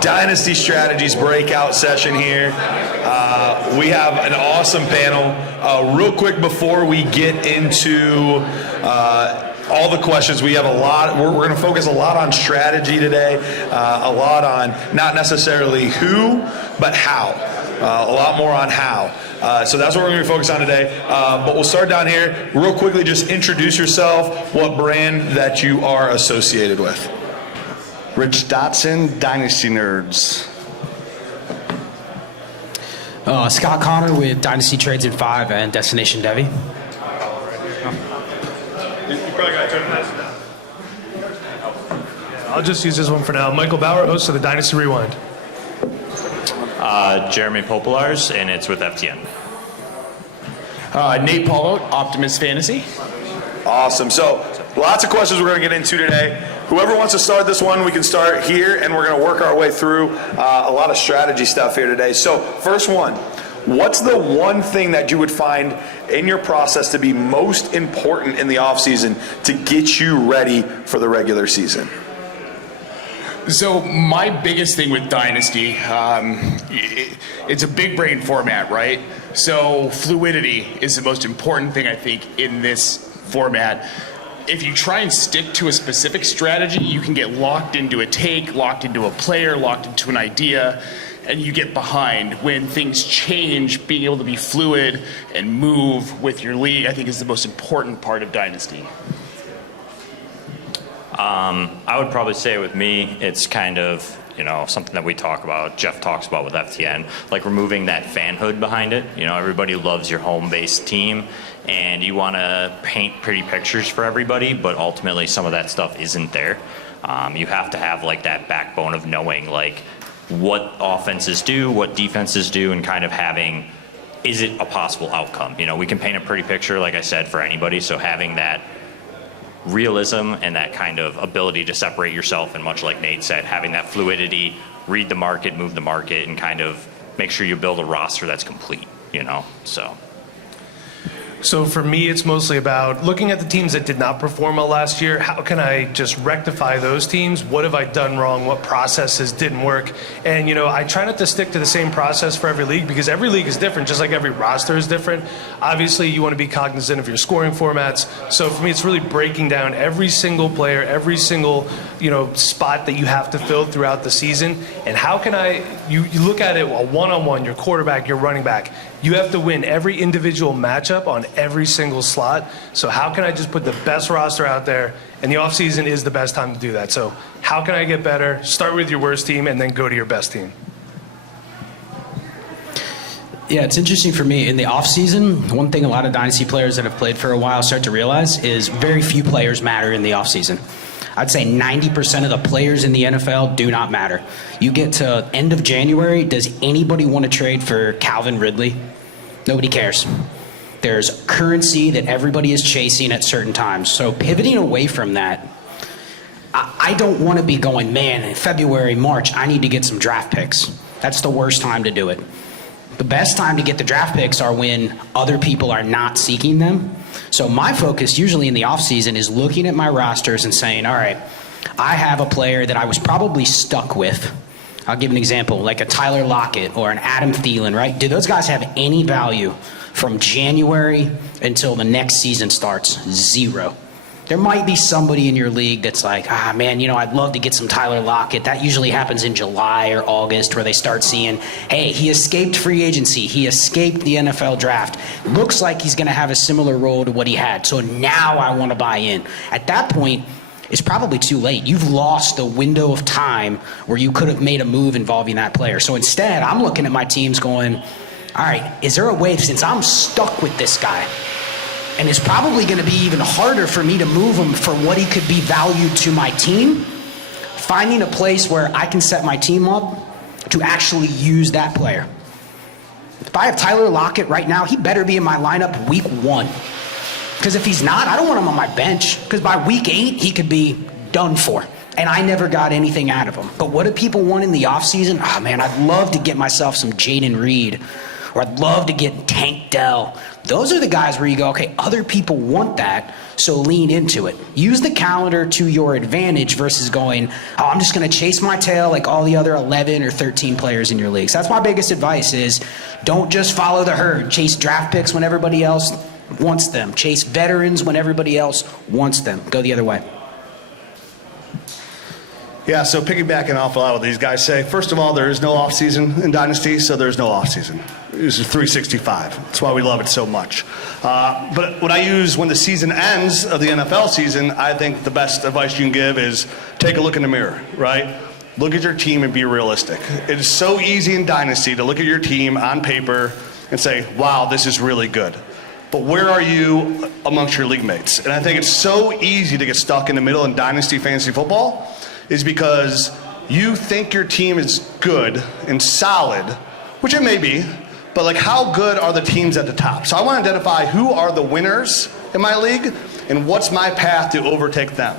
Dynasty Strategies breakout session here. We have an awesome panel. Real quick before we get into all the questions, we have a lot. We're going to focus a lot on strategy today, a lot on not necessarily who, but how. A lot more on how. So that's what we're going to be focused on today. But we'll start down here. Real quickly, just introduce yourself, what brand that you are associated with. Rich Dotson, Dynasty Nerds. Scott Connor with Dynasty Trades in 5 and Destination Devy. You probably got to turn this down. I'll just use this one for now. Michael Bauer, host of the Dynasty Rewind. Jeremy Popielarz, and it's with FTN. Nate Polvogt, Optimus Fantasy. Awesome. So lots of questions we're going to get into today. Whoever wants to start this one, we can start here, and we're going to work our way through a lot of strategy stuff here today. So first one, what's the one thing that you would find in your process to be most important in the offseason to get you ready for the regular season? So my biggest thing with Dynasty, it's a big brain format, right? So fluidity is the most important thing, I think, in this format. If you try and stick to a specific strategy, you can get locked into a take, locked into a player, locked into an idea, and you get behind. When things change, being able to be fluid and move with your league, I think, is the most important part of Dynasty. I would probably say with me, it's kind of, something that we talk about, Jeff talks about with FTN, like removing that fanhood behind it. Everybody loves your home-based team, and you want to paint pretty pictures for everybody, but ultimately some of that stuff isn't there. You have to have like that backbone of knowing like what offenses do, what defenses do, and kind of having, is it a possible outcome? We can paint a pretty picture, like I said, for anybody, so having that realism and that kind of ability to separate yourself, and much like Nate said, having that fluidity, read the market, move the market, and kind of make sure you build a roster that's complete, So for me, it's mostly about looking at the teams that did not perform well last year. How can I just rectify those teams? What have I done wrong? What processes didn't work? And, I try not to stick to the same process for every league, because every league is different, just like every roster is different. Obviously, you want to be cognizant of your scoring formats. So for me, it's really breaking down every single player, every single, spot that you have to fill throughout the season. And how can you look at it a one-on-one, your quarterback, your running back. You have to win every individual matchup on every single slot. So how can I just put the best roster out there? And the offseason is the best time to do that. So how can I get better? Start with your worst team and then go to your best team. Yeah, it's interesting for me. In the offseason, one thing a lot of Dynasty players that have played for a while start to realize is very few players matter in the offseason. I'd say 90% of the players in the NFL do not matter. You get to end of January, does anybody want to trade for Calvin Ridley? Nobody cares. There's currency that everybody is chasing at certain times. So pivoting away from that, I don't want to be going, man, in February, March, I need to get some draft picks. That's the worst time to do it. The best time to get the draft picks are when other people are not seeking them. So my focus usually in the offseason is looking at my rosters and saying, all right, I have a player that I was probably stuck with. I'll give an example, like a Tyler Lockett or an Adam Thielen, right? Do those guys have any value from January until the next season starts? Zero. There might be somebody in your league that's like, man, I'd love to get some Tyler Lockett. That usually happens in July or August, where they start seeing, hey, he escaped free agency. He escaped the NFL draft. Looks like he's going to have a similar role to what he had. So now I want to buy in. At that point, it's probably too late. You've lost the window of time where you could have made a move involving that player. So instead, I'm looking at my teams going, all right, is there a way, since I'm stuck with this guy, and it's probably going to be even harder for me to move him for what he could be valued to my team, finding a place where I can set my team up to actually use that player. If I have Tyler Lockett right now, he better be in my lineup week 1. Because if he's not, I don't want him on my bench. Because by week 8, he could be done for. And I never got anything out of him. But what do people want in the offseason? Oh, man, I'd love to get myself some Jaden Reed. Or I'd love to get Tank Dell. Those are the guys where you go, okay, other people want that, so lean into it. Use the calendar to your advantage versus going, oh, I'm just going to chase my tail like all the other 11 or 13 players in your leagues. That's my biggest advice is don't just follow the herd. Chase draft picks when everybody else wants them. Chase veterans when everybody else wants them. Go the other way. Yeah, so piggybacking off a lot of what these guys say, first of all, there is no offseason in Dynasty, so there's no offseason. This is 365. That's why we love it so much. But what I use when the season ends of the NFL season, I think the best advice you can give is take a look in the mirror, right? Look at your team and be realistic. It is so easy in Dynasty to look at your team on paper and say, wow, this is really good. But where are you amongst your league mates? And I think it's so easy to get stuck in the middle in Dynasty fantasy football is because you think your team is good and solid, which it may be, but like how good are the teams at the top? So I want to identify who are the winners in my league and what's my path to overtake them.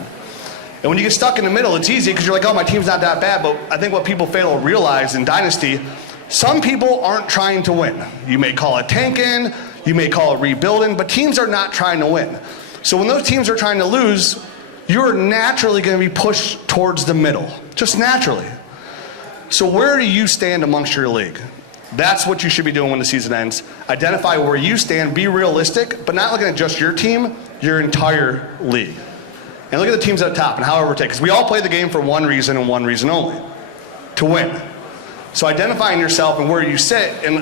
And when you get stuck in the middle, it's easy because you're like, oh, my team's not that bad. But I think what people fail to realize in Dynasty, some people aren't trying to win. You may call it tanking, you may call it rebuilding, but teams are not trying to win. So when those teams are trying to lose, you're naturally going to be pushed towards the middle, just naturally. So where do you stand amongst your league? That's what you should be doing when the season ends. Identify where you stand, be realistic, but not looking at just your team, your entire league. And look at the teams at the top and how it overtakes. Because we all play the game for one reason and one reason only, to win. So identifying yourself and where you sit, and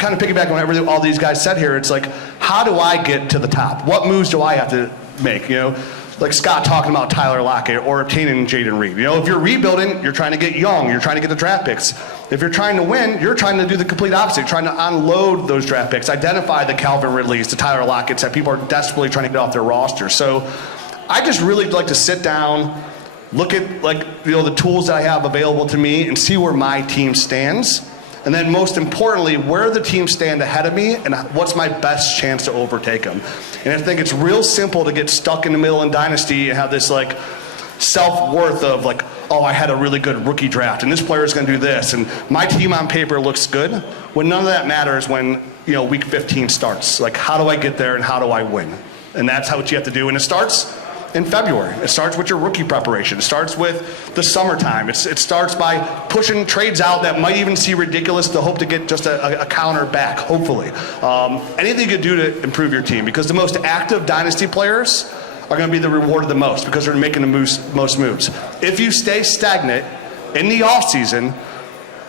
kind of piggybacking on everything all these guys said here, it's like, how do I get to the top? What moves do I have to make, you know? Like Scott talking about Tyler Lockett or obtaining Jaden Reed. You know, if you're rebuilding, you're trying to get young, you're trying to get the draft picks. If you're trying to win, you're trying to do the complete opposite. You're trying to unload those draft picks, identify the Calvin Ridleys, the Tyler Lockett's that people are desperately trying to get off their roster. So I just really like to sit down, look at the tools that I have available to me and see where my team stands. And then most importantly, where the teams stand ahead of me and what's my best chance to overtake them. And I think it's real simple to get stuck in the middle in Dynasty and have this like self-worth of like, oh, I had a really good rookie draft and this player is going to do this and my team on paper looks good. When none of that matters when, you know, week 15 starts. Like, how do I get there and how do I win? And that's how what you have to do. And it starts in February. It starts with your rookie preparation. It starts with the summertime. It starts by pushing trades out that might even seem ridiculous to hope to get just a counter back, hopefully. Anything you can do to improve your team, because the most active Dynasty players are going to be the rewarded the most because they're making the most moves. If you stay stagnant in the offseason,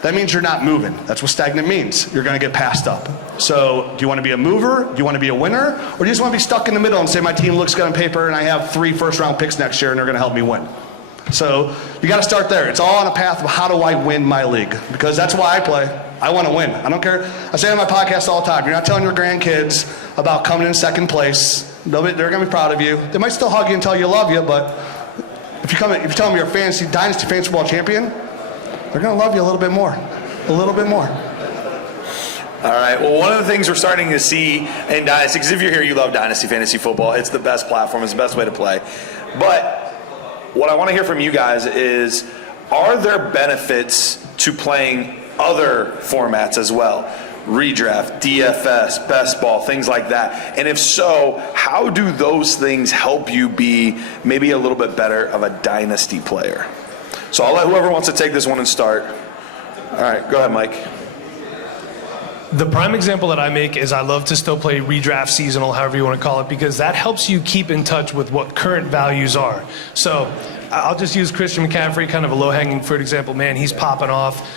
that means you're not moving. That's what stagnant means. You're going to get passed up. So do you want to be a mover? Do you want to be a winner? Or do you just want to be stuck in the middle and say my team looks good on paper and I have 3 first-round picks next year and they're going to help me win? So you got to start there. It's all on a path of how do I win my league? Because that's why I play. I want to win. I don't care. I say on my podcast all the time, you're not telling your grandkids about coming in second place. They're going to be proud of you. They might still hug you and tell you love you, but if you tell them you're a Dynasty fantasy football champion, they're going to love you a little bit more. A little bit more. All right. Well, one of the things we're starting to see in Dynasty, because if you're here, you love Dynasty Fantasy Football. It's the best platform. It's the best way to play. But what I want to hear from you guys is, are there benefits to playing other formats as well? Redraft, DFS, best ball, things like that. And if so, how do those things help you be maybe a little bit better of a Dynasty player? So I'll let whoever wants to take this one and start. All right, go ahead, Mike. The prime example that I make is I love to still play redraft seasonal, however you want to call it, because that helps you keep in touch with what current values are. So I'll just use Christian McCaffrey, kind of a low-hanging fruit example. Man, he's popping off.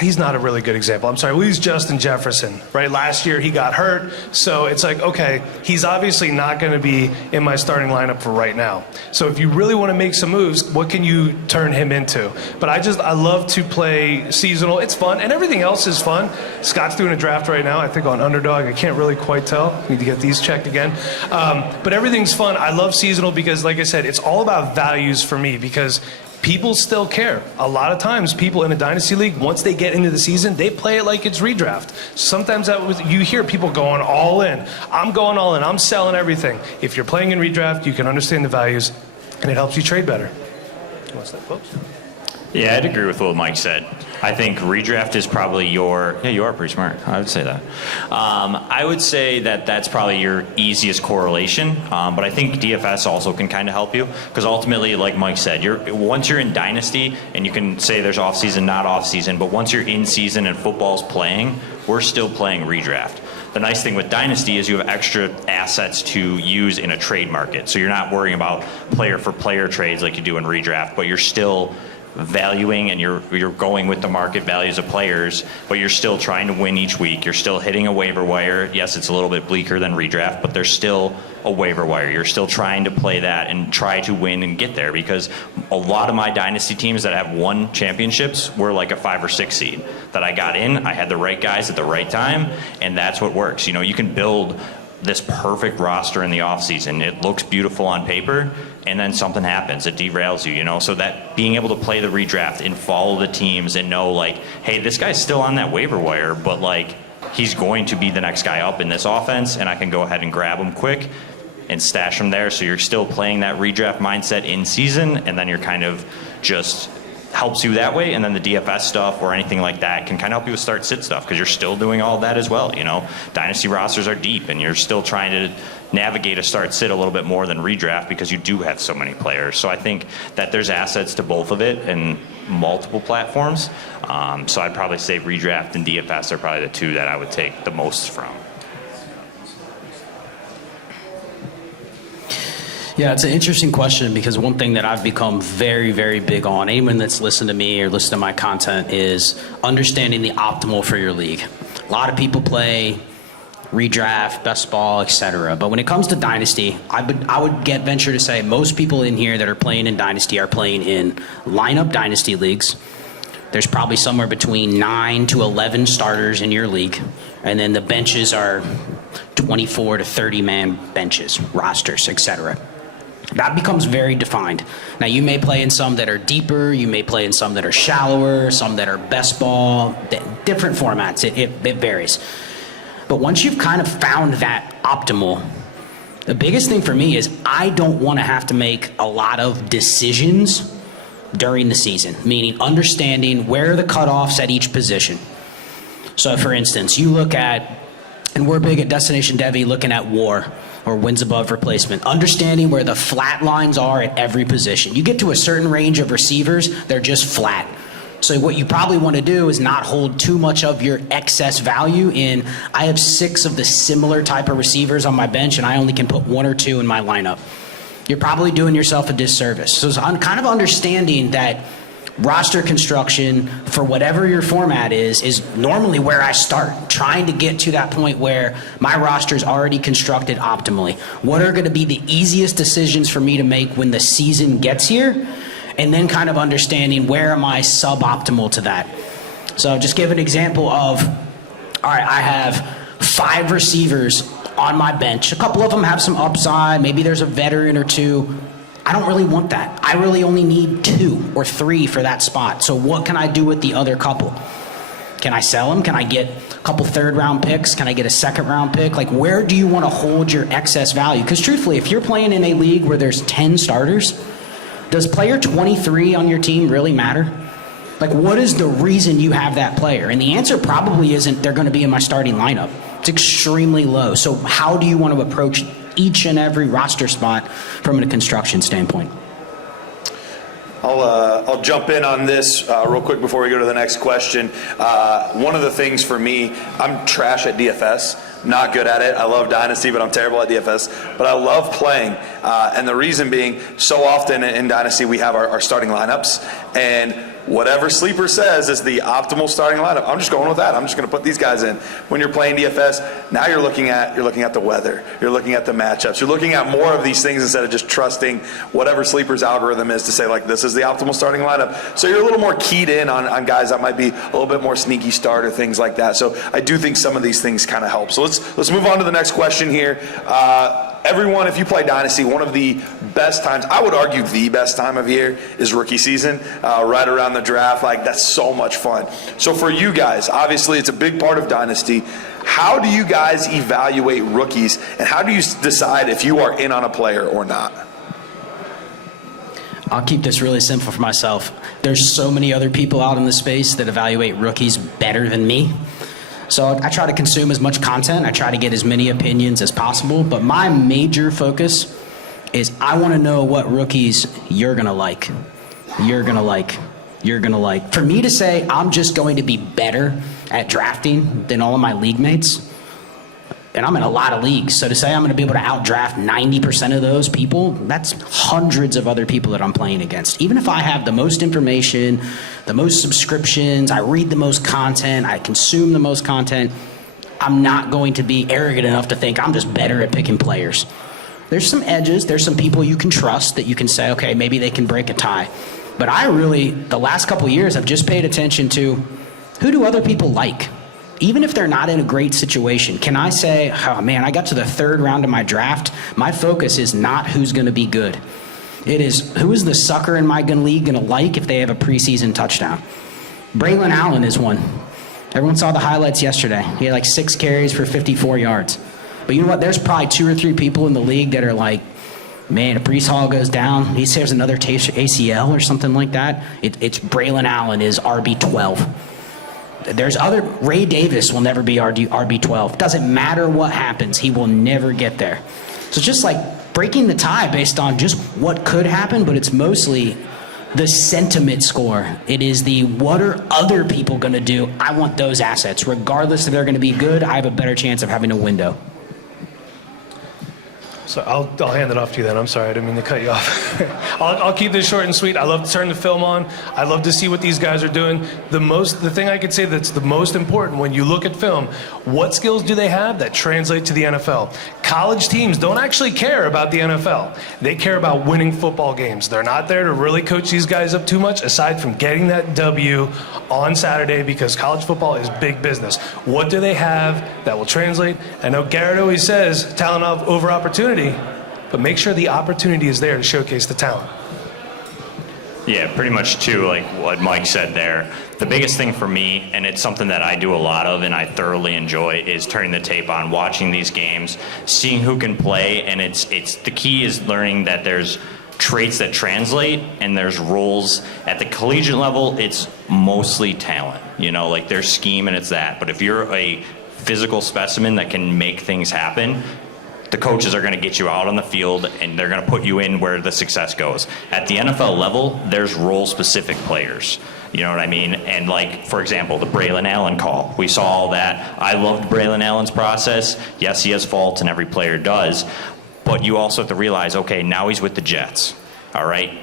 He's not a really good example. I'm sorry. We'll use Justin Jefferson, right? Last year he got hurt. So it's like, okay, he's obviously not going to be in my starting lineup for right now. So if you really want to make some moves, what can you turn him into? But I love to play seasonal. It's fun. And everything else is fun. Scott's doing a draft right now, I think on Underdog. I can't really quite tell. Need to get these checked again. But everything's fun. I love seasonal because, like I said, it's all about values for me because people still care. A lot of times people in a Dynasty League, once they get into the season, they play it like it's redraft. Sometimes you hear people going all in. I'm going all in. I'm selling everything. If you're playing in redraft, you can understand the values, and it helps you trade better. What's that, folks? Yeah, I'd agree with what Mike said. I think redraft is probably you are pretty smart. I would say that. I would say that that's probably your easiest correlation, but I think DFS also can kind of help you, because ultimately, like Mike said, once you're in Dynasty, and you can say there's off-season, not off-season, but once you're in season and football's playing, we're still playing redraft. The nice thing with Dynasty is you have extra assets to use in a trade market, so you're not worrying about player-for-player trades like you do in redraft, but you're still valuing and you're going with the market values of players, but you're still trying to win each week. You're still hitting a waiver wire. Yes, it's a little bit bleaker than redraft, but there's still a waiver wire. You're still trying to play that and try to win and get there, because a lot of my Dynasty teams that have won championships were like a 5 or 6 seed that I got in. I had the right guys at the right time, and that's what works. You can build this perfect roster in the offseason. It looks beautiful on paper, and then something happens. It derails you, So that being able to play the redraft and follow the teams and know, like, hey, this guy's still on that waiver wire, but, like, he's going to be the next guy up in this offense, and I can go ahead and grab him quick and stash him there. So you're still playing that redraft mindset in season, and then you're kind of just helps you that way, and then the DFS stuff or anything like that can kind of help you with start-sit stuff, because you're still doing all of that as well. Dynasty rosters are deep, and you're still trying to navigate a start-sit a little bit more than redraft because you do have so many players. So I think that there's assets to both of it and multiple platforms. So I'd probably say redraft and DFS are probably the two that I would take the most from. Yeah, it's an interesting question, because one thing that I've become very, very big on, anyone that's listened to me or listened to my content, is understanding the optimal for your league. A lot of people play redraft, best ball, etc. But when it comes to Dynasty, I would venture to say most people in here that are playing in Dynasty are playing in lineup Dynasty leagues. There's probably somewhere between 9 to 11 starters in your league, and then the benches are 24 to 30 man benches, rosters, etc. That becomes very defined. Now, you may play in some that are deeper, you may play in some that are shallower, some that are best ball, different formats. It varies. But once you've kind of found that optimal, the biggest thing for me is I don't want to have to make a lot of decisions during the season, meaning understanding where are the cutoffs at each position. So, for instance, you look at, and we're big at Destination Devy looking at WAR, or wins above replacement, understanding where the flat lines are at every position. You get to a certain range of receivers, they're just flat. So what you probably want to do is not hold too much of your excess value in, I have 6 of the similar type of receivers on my bench, and I only can put 1 or 2 in my lineup. You're probably doing yourself a disservice. So I'm kind of understanding that roster construction for whatever your format is normally where I start, trying to get to that point where my roster is already constructed optimally. What are going to be the easiest decisions for me to make when the season gets here? And then kind of understanding where am I suboptimal to that. So just give an example of, all right, I have 5 receivers on my bench. A couple of them have some upside. Maybe there's a veteran or 2. I don't really want that. I really only need 2 or 3 for that spot. So what can I do with the other couple? Can I sell them? Can I get a couple 3rd-round picks? Can I get a 2nd-round pick? Like, where do you want to hold your excess value? Because truthfully, if you're playing in a league where there's 10 starters, does player 23 on your team really matter? Like, what is the reason you have that player? And the answer probably isn't they're going to be in my starting lineup. It's extremely low. So how do you want to approach each and every roster spot from a construction standpoint? I'll jump in on this real quick before we go to the next question. One of the things for me, I'm trash at DFS, not good at it. I love Dynasty, but I'm terrible at DFS. But I love playing, and the reason being, so often in Dynasty we have our starting lineups, and whatever Sleeper says is the optimal starting lineup, I'm just going with that. I'm just going to put these guys in. When you're playing DFS, now you're looking at the weather, you're looking at the matchups, you're looking at more of these things instead of just trusting whatever Sleeper's algorithm is to say, like, this is the optimal starting lineup. So you're a little more keyed in on guys that might be a little bit more sneaky start or things like that. So I do think some of these things kind of help. So let's move on to the next question here. Everyone, if you play Dynasty, one of the best times, I would argue the best time of year, is rookie season, right around the draft. Like, that's so much fun. So for you guys, obviously it's a big part of Dynasty. How do you guys evaluate rookies, and how do you decide if you are in on a player or not? I'll keep this really simple for myself. There's so many other people out in the space that evaluate rookies better than me. So I try to consume as much content. I try to get as many opinions as possible. But my major focus is I want to know what rookies you're going to like. You're going to like. You're going to like. For me to say I'm just going to be better at drafting than all of my league mates, and I'm in a lot of leagues, so to say I'm going to be able to outdraft 90% of those people, that's hundreds of other people that I'm playing against. Even if I have the most information, the most subscriptions, I read the most content, I consume the most content, I'm not going to be arrogant enough to think I'm just better at picking players. There's some edges, there's some people you can trust that you can say, okay, maybe they can break a tie. But I really, the last couple of years, I've just paid attention to who do other people like? Even if they're not in a great situation, can I say, oh man, I got to the third round of my draft. My focus is not who's going to be good. It is who is the sucker in my league going to like if they have a preseason touchdown. Braylon Allen is one. Everyone saw the highlights yesterday. He had like 6 carries for 54 yards. But you know what? There's probably 2 or 3 people in the league that are like, man, if Breece Hall goes down, he says another ACL or something like that. It's Braylon Allen is RB12. There's other, Ray Davis will never be RB12. Doesn't matter what happens, he will never get there. So it's just like breaking the tie based on just what could happen, but it's mostly the sentiment score. It is the what are other people going to do? I want those assets. Regardless if they're going to be good, I have a better chance of having a window. So I'll hand it off to you then. I'm sorry, I didn't mean to cut you off. I'll keep this short and sweet. I love to turn the film on. I love to see what these guys are doing. The thing I could say that's the most important when you look at film, what skills do they have that translate to the NFL? College teams don't actually care about the NFL. They care about winning football games. They're not there to really coach these guys up too much aside from getting that W on Saturday because college football is big business. What do they have that will translate? I know Garrett always says talent over opportunity, but make sure the opportunity is there to showcase the talent. Yeah, pretty much too, like what Mike said there. The biggest thing for me, and it's something that I do a lot of and I thoroughly enjoy, is turning the tape on, watching these games, seeing who can play, and it's the key is learning that there's traits that translate and there's roles at the collegiate level. It's mostly talent, like there's scheme and it's that. But if you're a physical specimen that can make things happen, the coaches are going to get you out on the field and they're going to put you in where the success goes. At the NFL level, there's role-specific players. You know what I mean? And like, for example, the Braylon Allen call. We saw all that. I loved Braylon Allen's process. Yes, he has faults and every player does. But you also have to realize, okay, now he's with the Jets. All right?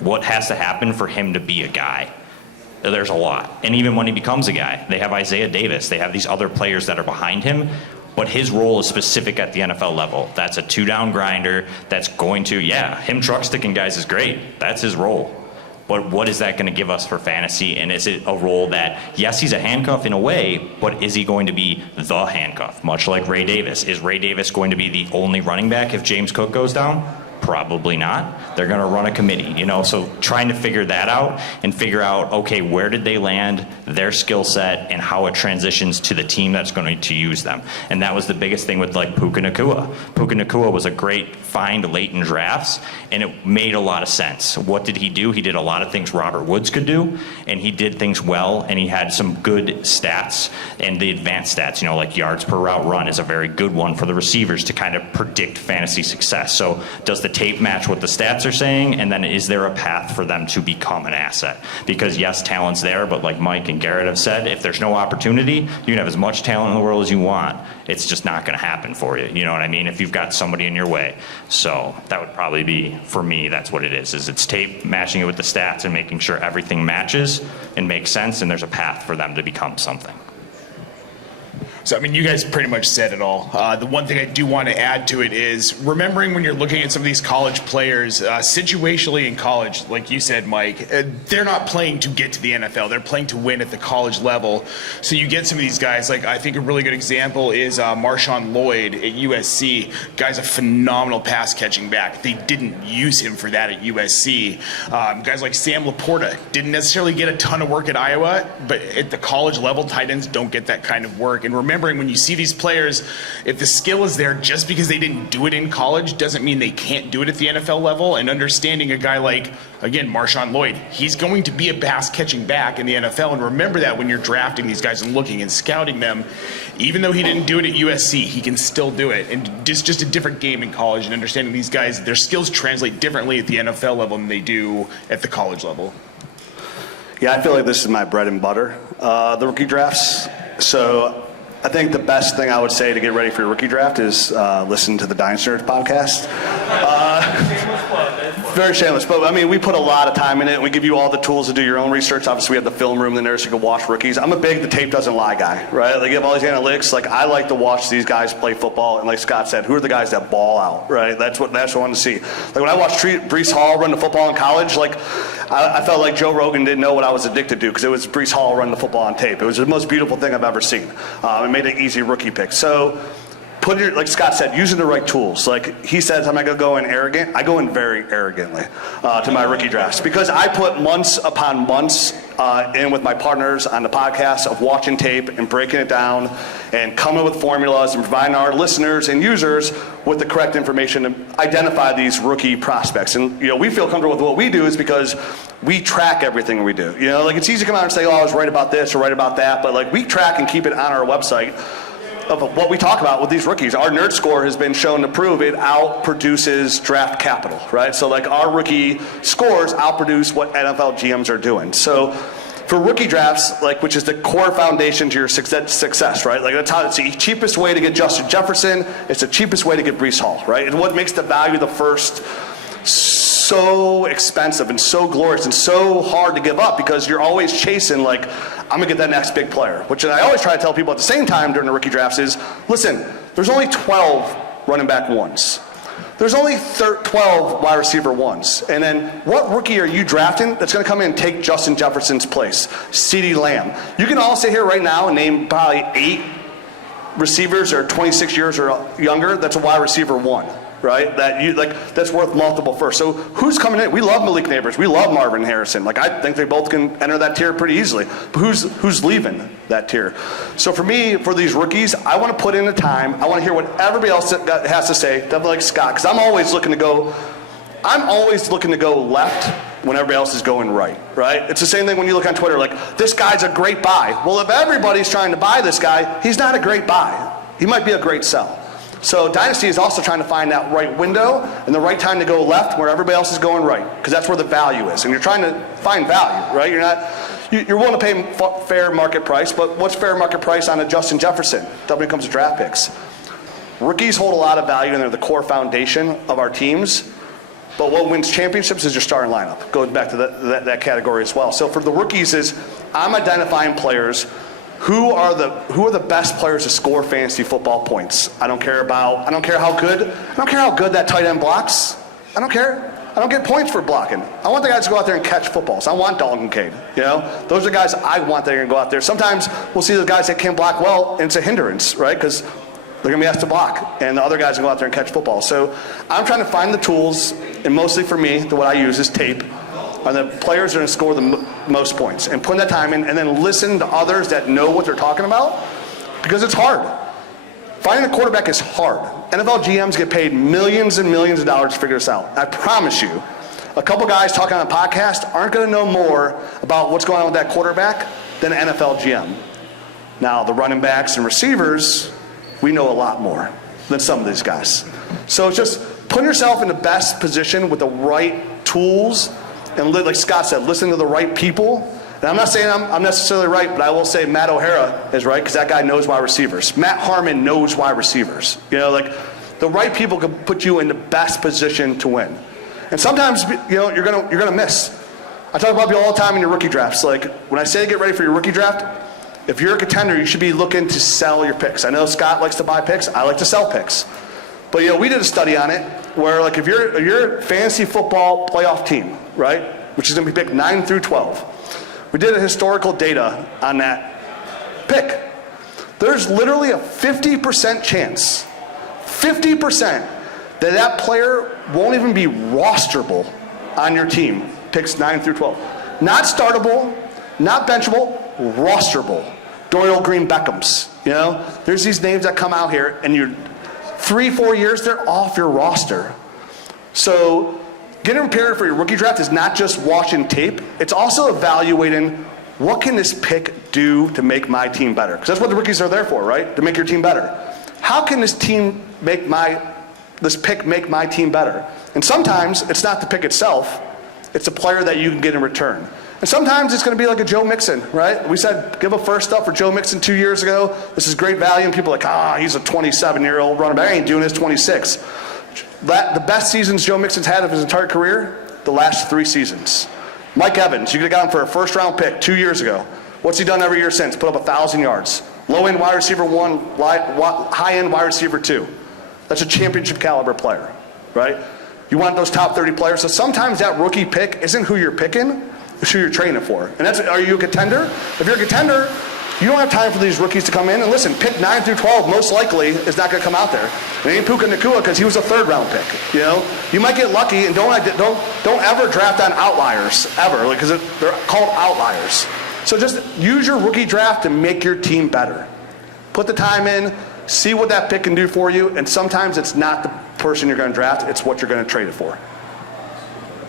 What has to happen for him to be a guy? There's a lot. And even when he becomes a guy, they have Isaiah Davis. They have these other players that are behind him. But his role is specific at the NFL level. That's a 2-down grinder that's going to, him truck sticking guys is great. That's his role. But what is that going to give us for fantasy? And is it a role that, yes, he's a handcuff in a way, but is he going to be the handcuff? Much like Ray Davis. Is Ray Davis going to be the only running back if James Cook goes down? Probably not. They're going to run a committee, so trying to figure that out and figure out, okay, where did they land, their skill set, and how it transitions to the team that's going to use them. And that was the biggest thing with like Puka Nacua. Puka Nacua was a great find late in drafts, and it made a lot of sense. What did he do? He did a lot of things Robert Woods could do, and he did things well, and he had some good stats, and the advanced stats, like yards per route run is a very good one for the receivers to kind of predict fantasy success. So does the tape match what the stats are saying, and then is there a path for them to become an asset? Because yes, talent's there, but like Mike and Garrett have said, if there's no opportunity, you can have as much talent in the world as you want. It's just not going to happen for you. You know what I mean? If you've got somebody in your way. So that would probably be, for me, that's what it is it's tape matching it with the stats and making sure everything matches and makes sense and there's a path for them to become something. So, I mean, you guys pretty much said it all. The one thing I do want to add to it is remembering when you're looking at some of these college players, situationally in college, like you said, Mike, they're not playing to get to the NFL. They're playing to win at the college level. So you get some of these guys, like I think a really good example is Marshawn Lloyd at USC. Guy's a phenomenal pass-catching back. They didn't use him for that at USC. Guys like Sam Laporta didn't necessarily get a ton of work at Iowa, but at the college level, tight ends don't get that kind of work. And remember, remembering when you see these players, if the skill is there, just because they didn't do it in college doesn't mean they can't do it at the NFL level. And understanding a guy like, again, Marshawn Lloyd, he's going to be a pass catching back in the NFL. And remember that when you're drafting these guys and looking and scouting them, even though he didn't do it at USC, he can still do it. And just a different game in college, and understanding these guys, their skills translate differently at the NFL level than they do at the college level. Yeah, I feel like this is my bread and butter, the rookie drafts. So I think the best thing I would say to get ready for your rookie draft is listen to the Dynasty Nerds podcast. Very shameless, but I mean, we put a lot of time in it. We give you all the tools to do your own research. Obviously, we have the film room in there so you can watch rookies. I'm a big the tape doesn't lie guy, right? Like, you have all these analytics. Like, I like to watch these guys play football, and like Scott said, who are the guys that ball out, right? That's what I want to see. Like, when I watched Breece Hall run the football in college, like, I felt like Joe Rogan didn't know what I was addicted to because it was Breece Hall running the football on tape. It was the most beautiful thing I've ever seen. It made an easy rookie pick. So, like Scott said, using the right tools. Like he says, am I going to go in arrogant? I go in very arrogantly to my rookie drafts because I put months upon months in with my partners on the podcast of watching tape and breaking it down and coming up with formulas and providing our listeners and users with the correct information to identify these rookie prospects. And we feel comfortable with what we do is because we track everything we do. Like it's easy to come out and say, oh, I was right about this or right about that, but like we track and keep it on our website of what we talk about with these rookies. Our nerd score has been shown to prove it outproduces draft capital, right? So like our rookie scores outproduce what NFL GMs are doing. So for rookie drafts, like which is the core foundation to your success, right? Like that's how it's the cheapest way to get Justin Jefferson. It's the cheapest way to get Breece Hall, right? And what makes the value of the first so expensive and so glorious and so hard to give up because you're always chasing like, I'm going to get that next big player, which I always try to tell people at the same time during the rookie drafts is, listen, there's only 12 running back ones. There's only 12 wide receiver ones. And then what rookie are you drafting that's going to come in and take Justin Jefferson's place? CeeDee Lamb. You can all sit here right now and name probably 8 receivers that are 26 years or younger that's a wide receiver 1. Right? That's worth multiple first. So who's coming in? We love Malik Neighbors. We love Marvin Harrison. Like I think they both can enter that tier pretty easily. But who's leaving that tier? So for me, for these rookies, I want to put in the time. I want to hear what everybody else has to say. Definitely like Scott, because I'm always looking to go left when everybody else is going right. It's the same thing when you look on Twitter, like this guy's a great buy. Well, if everybody's trying to buy this guy, he's not a great buy. He might be a great sell. So Dynasty is also trying to find that right window and the right time to go left where everybody else is going right, because that's where the value is. And you're trying to find value, right? You're willing to pay fair market price, but what's fair market price on a Justin Jefferson? That when it comes to draft picks. Rookies hold a lot of value and they're the core foundation of our teams. But what wins championships is your starting lineup. Goes back to that category as well. So for the rookies is I'm identifying players who are the best players to score fantasy football points. I don't care how good that tight end blocks. I don't care. I don't get points for blocking. I want the guys to go out there and catch footballs. I want Dalton Kincaid. Those are guys I want that are going to go out there. Sometimes we'll see the guys that can't block well, and it's a hindrance, right? Because they're going to be asked to block, and the other guys can go out there and catch football. So I'm trying to find the tools, and mostly for me, what I use is tape. Are the players that are going to score the most points and put that time in and then listen to others that know what they're talking about, because it's hard. Finding a quarterback is hard. NFL GMs get paid millions and millions of dollars to figure this out. I promise you, a couple guys talking on a podcast aren't going to know more about what's going on with that quarterback than an NFL GM. Now, the running backs and receivers, we know a lot more than some of these guys. So it's just putting yourself in the best position with the right tools. And like Scott said, listen to the right people. And I'm not saying I'm necessarily right, but I will say Matt O'Hara is right because that guy knows wide receivers. Matt Harmon knows wide receivers. The right people can put you in the best position to win. And sometimes you're gonna miss. I talk about you all the time in your rookie drafts. Like when I say get ready for your rookie draft, if you're a contender, you should be looking to sell your picks. I know Scott likes to buy picks. I like to sell picks. But we did a study on it where like if you're a fantasy football playoff team, right, which is going to be picked 9 through 12, we did a historical data on that pick. There's literally a 50% chance, 50% that player won't even be rosterable on your team, picks 9 through 12. Not startable, not benchable, rosterable. Doyle Green Beckhams, you know? There's these names that come out here, and you're 3-4 years, they're off your roster. So getting prepared for your rookie draft is not just watching tape, it's also evaluating what can this pick do to make my team better? Because that's what the rookies are there for, right? To make your team better. How can this pick make my team better? And sometimes it's not the pick itself, it's a player that you can get in return. And sometimes it's going to be like a Joe Mixon, right? We said give a first up for Joe Mixon 2 years ago. This is great value, and people are like, he's a 27-year-old running back. I ain't doing this 26. The best seasons Joe Mixon's had of his entire career, the last 3 seasons. Mike Evans, you could have got him for a first-round pick 2 years ago. What's he done every year since? Put up 1,000 yards. Low-end wide receiver 1, high-end wide receiver 2. That's a championship caliber player, right? You want those top 30 players. So sometimes that rookie pick isn't who you're picking, it's who you're training for. And are you a contender? If you're a contender, you don't have time for these rookies to come in. And listen, pick 9 through 12 most likely is not going to come out there. It ain't Puka Nacua because he was a 3rd-round pick. You know, you might get lucky, and don't ever draft on outliers ever, because they're called outliers. So just use your rookie draft to make your team better. Put the time in, see what that pick can do for you, and sometimes it's not the person you're going to draft; it's what you're going to trade it for.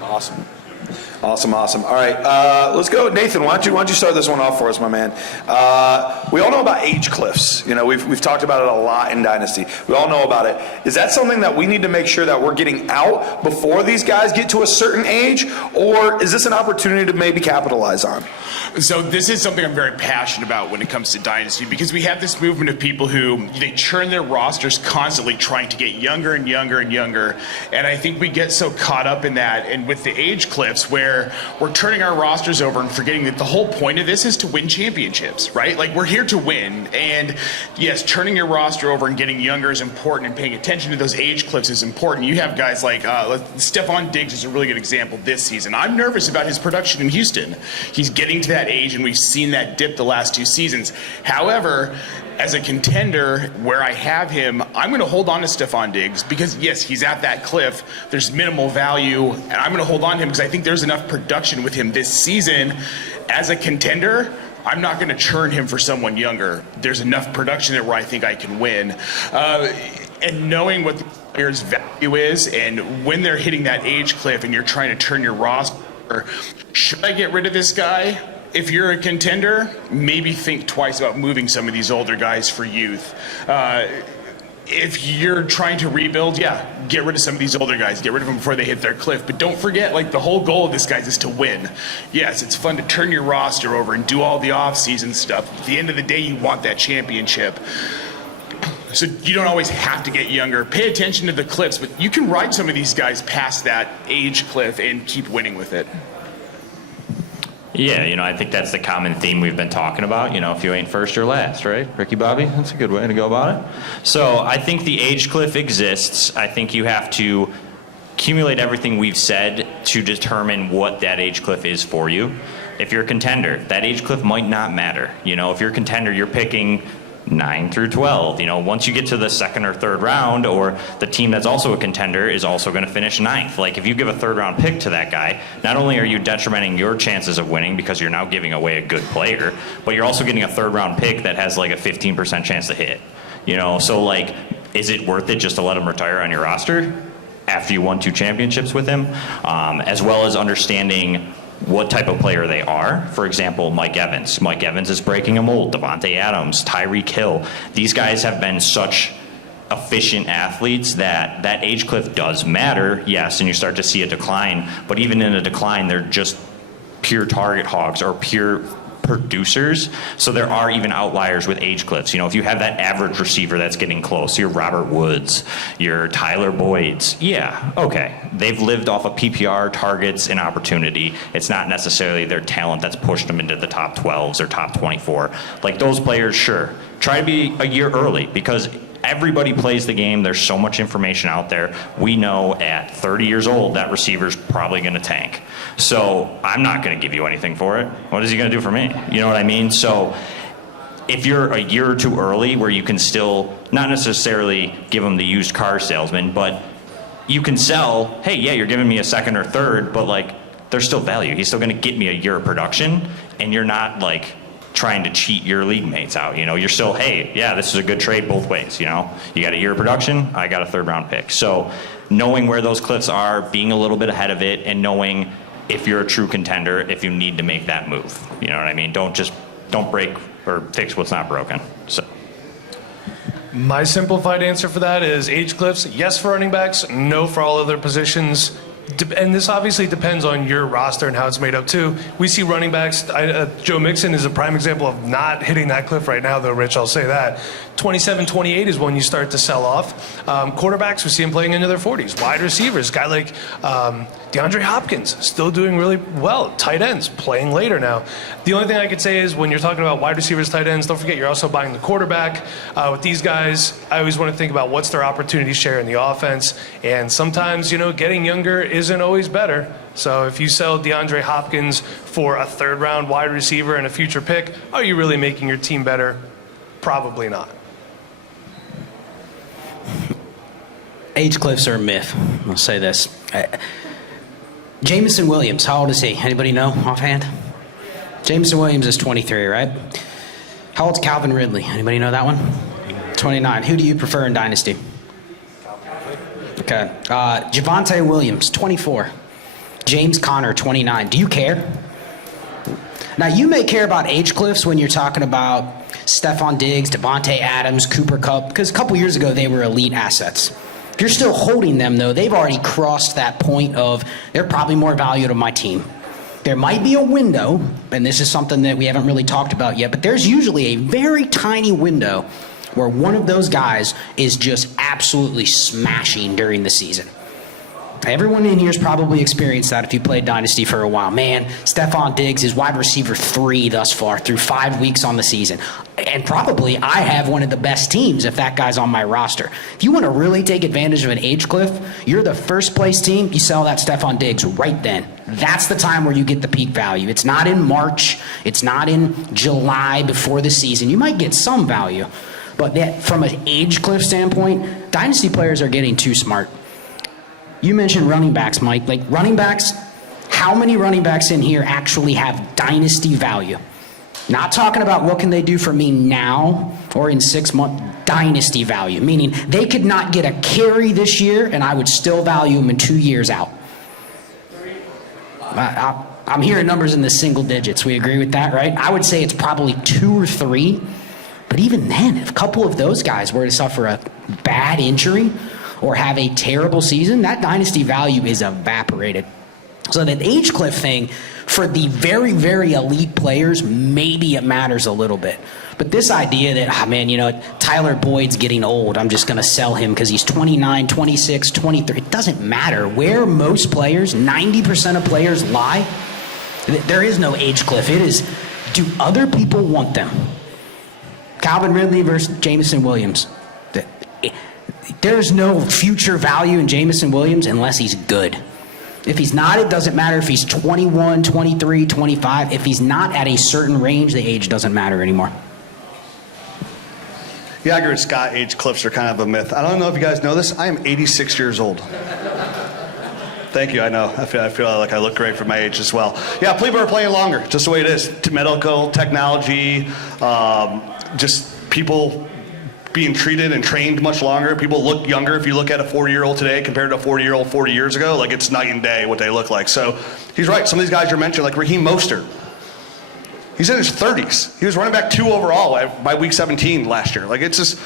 Awesome. Awesome. All right, let's go, Nathan. Why don't you start this one off for us, my man? We all know about age cliffs. You know, we've talked about it a lot in Dynasty. We all know about it. Is that something that we need to make sure that we're getting out before these guys get to a certain age, or is this an opportunity to maybe capitalize on? So this is something I'm very passionate about when it comes to Dynasty, because we have this movement of people who they churn their rosters constantly trying to get younger and younger and younger. And I think we get so caught up in that, and with the age cliffs where we're turning our rosters over and forgetting that the whole point of this is to win championships, right? Like, we're here to win. And yes, turning your roster over and getting younger is important, and paying attention to those age cliffs is important. You have guys like Stephon Diggs is a really good example this season. I'm nervous about his production in Houston. He's getting to that age, and we've seen that dip the last 2 seasons. However, as a contender where I have him, I'm going to hold on to Stephon Diggs because, yes, he's at that cliff. There's minimal value, and I'm going to hold on to him because I think there's enough production with him this season. As a contender, I'm not going to churn him for someone younger. There's enough production there where I think I can win. And knowing what the player's value is, and when they're hitting that age cliff and you're trying to turn your roster, should I get rid of this guy? If you're a contender, maybe think twice about moving some of these older guys for youth. If you're trying to rebuild, get rid of some of these older guys. Get rid of them before they hit their cliff. But don't forget, like, the whole goal of this, guys, is to win. Yes, it's fun to turn your roster over and do all the off-season stuff. At the end of the day, you want that championship. So you don't always have to get younger. Pay attention to the cliffs, but you can ride some of these guys past that age cliff and keep winning with it. Yeah, I think that's the common theme we've been talking about. If you ain't first, you're last, right? Ricky Bobby? That's a good way to go about it. So I think the age cliff exists. I think you have to accumulate everything we've said to determine what that age cliff is for you. If you're a contender, that age cliff might not matter. If you're a contender, you're picking 9 through 12. Once you get to the 2nd or 3rd round, or the team that's also a contender is also going to finish 9th. Like, if you give a 3rd round pick to that guy, not only are you detrimenting your chances of winning because you're now giving away a good player, but you're also getting a 3rd round pick that has like a 15% chance to hit. So like, is it worth it just to let him retire on your roster after you won 2 championships with him? As well as understanding what type of player they are. For example, Mike Evans. Mike Evans is breaking a mold. Devontae Adams, Tyreek Hill. These guys have been such efficient athletes that age cliff does matter, yes, and you start to see a decline. But even in a decline, they're just pure target hogs or pure producers. So there are even outliers with age cliffs. If you have that average receiver that's getting close, your Robert Woods, your Tyler Boyds, okay. They've lived off of PPR targets and opportunity. It's not necessarily their talent that's pushed them into the top 12s or top 24. Like, those players, sure. Try to be a year early, because everybody plays the game. There's so much information out there. We know at 30 years old that receiver's probably going to tank. So I'm not going to give you anything for it. What is he going to do for me? You know what I mean? So if you're a year or two early, where you can still not necessarily give them the used car salesman, but you can sell, hey, yeah, you're giving me a 2nd or 3rd, but like, there's still value. He's still going to get me a year of production, and you're not like trying to cheat your league mates out. You know, you're still, hey, yeah, this is a good trade both ways. You know, you got a year of production, I got a 3rd round pick. So knowing where those cliffs are, being a little bit ahead of it, and knowing if you're a true contender, if you need to make that move. You know what I mean? Don't break or fix what's not broken. So. My simplified answer for that is age cliffs, yes for running backs, no for all other positions. And this obviously depends on your roster and how it's made up too. We see running backs, Joe Mixon is a prime example of not hitting that cliff right now though, Rich, I'll say that. 27, 28 is when you start to sell off. Quarterbacks, we see him playing into their 40s. Wide receivers, guy like DeAndre Hopkins, still doing really well. Tight ends, playing later now. The only thing I could say is when you're talking about wide receivers, tight ends, don't forget you're also buying the quarterback. With these guys, I always want to think about what's their opportunity share in the offense. And sometimes, you know, getting younger isn't always better. So if you sell DeAndre Hopkins for a 3rd round wide receiver and a future pick, are you really making your team better? Probably not. Age cliffs are a myth. I'll say this. Jamison Williams, how old is he? Anybody know offhand? Jamison Williams is 23, right? How old's Calvin Ridley? Anybody know that one? 29. Who do you prefer in Dynasty? Okay. Javonte Williams, 24. James Conner, 29. Do you care? Now, you may care about age cliffs when you're talking about Stephon Diggs, Devontae Adams, Cooper Kupp, because a couple years ago they were elite assets. If you're still holding them, though, they've already crossed that point of they're probably more value to my team. There might be a window, and this is something that we haven't really talked about yet, but there's usually a very tiny window where one of those guys is just absolutely smashing during the season. Everyone in here has probably experienced that if you played Dynasty for a while. Man, Stephon Diggs is wide receiver 3 thus far through 5 weeks on the season. And probably I have one of the best teams if that guy's on my roster. If you want to really take advantage of an age cliff, you're the first place team, you sell that Stephon Diggs right then. That's the time where you get the peak value. It's not in March. It's not in July before the season. You might get some value. But that, from an age cliff standpoint, Dynasty players are getting too smart. You mentioned running backs, Mike. Like running backs, how many running backs in here actually have dynasty value? Not talking about what can they do for me now or in 6 months. Dynasty value, meaning they could not get a carry this year and I would still value them in 2 years out. I'm hearing numbers in the single digits. We agree with that, right? I would say it's probably 2 or 3. But even then, if a couple of those guys were to suffer a bad injury or have a terrible season, that dynasty value is evaporated. So that age cliff thing, for the very, very elite players, maybe it matters a little bit. But this idea that, Tyler Boyd's getting old, I'm just going to sell him because he's 29, 26, 23. It doesn't matter. Where most players, 90% of players lie, there is no age cliff. It is, do other people want them? Calvin Ridley versus Jamison Williams. There's no future value in Jamison Williams unless he's good. If he's not, it doesn't matter if he's 21, 23, 25. If he's not at a certain range, the age doesn't matter anymore. Yeah, I agree with Scott. Age cliffs are kind of a myth. I don't know if you guys know this. I am 86 years old. Thank you. I know. I feel like I look great for my age as well. Yeah, people are playing longer. Just the way it is. Medical technology, just people being treated and trained much longer. People look younger. If you look at a 40-year-old today compared to a 40-year-old 40 years ago, like it's night and day what they look like. So he's right. Some of these guys you're mentioning, like Raheem Mostert, he's in his 30s. He was running back 2 overall by week 17 last year. Like it's just,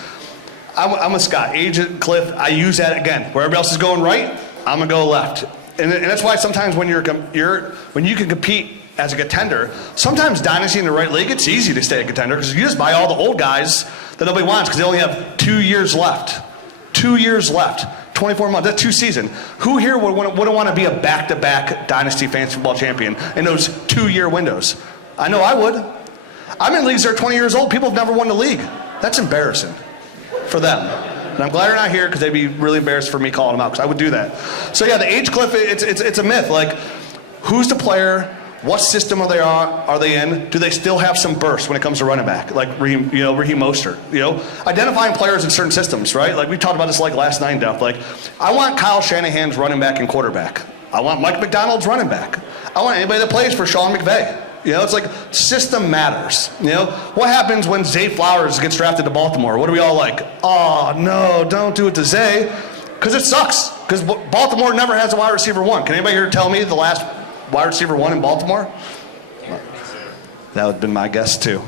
I'm with Scott. Age cliff, I use that again. Where everybody else is going right, I'm gonna go left. And that's why sometimes when when you can compete as a contender, sometimes Dynasty in the right league, it's easy to stay a contender because you just buy all the old guys that nobody wants because they only have 2 years left. 2 years left. 24 months. That's 2 seasons. Who here would want to be a back-to-back Dynasty Fantasy Football champion in those 2-year windows? I know I would. I'm in leagues that are 20 years old. People have never won the league. That's embarrassing for them. And I'm glad they're not here because they'd be really embarrassed for me calling them out because I would do that. So yeah, the age cliff, it's a myth. Like, who's the player? What system are they in? Do they still have some burst when it comes to running back? Like Raheem Mostert. Identifying players in certain systems, right? Like we talked about this like last night in depth. Like, I want Kyle Shanahan's running back and quarterback. I want Mike McDonald's running back. I want anybody that plays for Sean McVay. You know, it's like system matters. You know, what happens when Zay Flowers gets drafted to Baltimore? What are we all like? Oh, no, don't do it to Zay. Because it sucks. Because Baltimore never has a wide receiver one. Can anybody here tell me the last wide receiver one in Baltimore? That would have been my guess, too.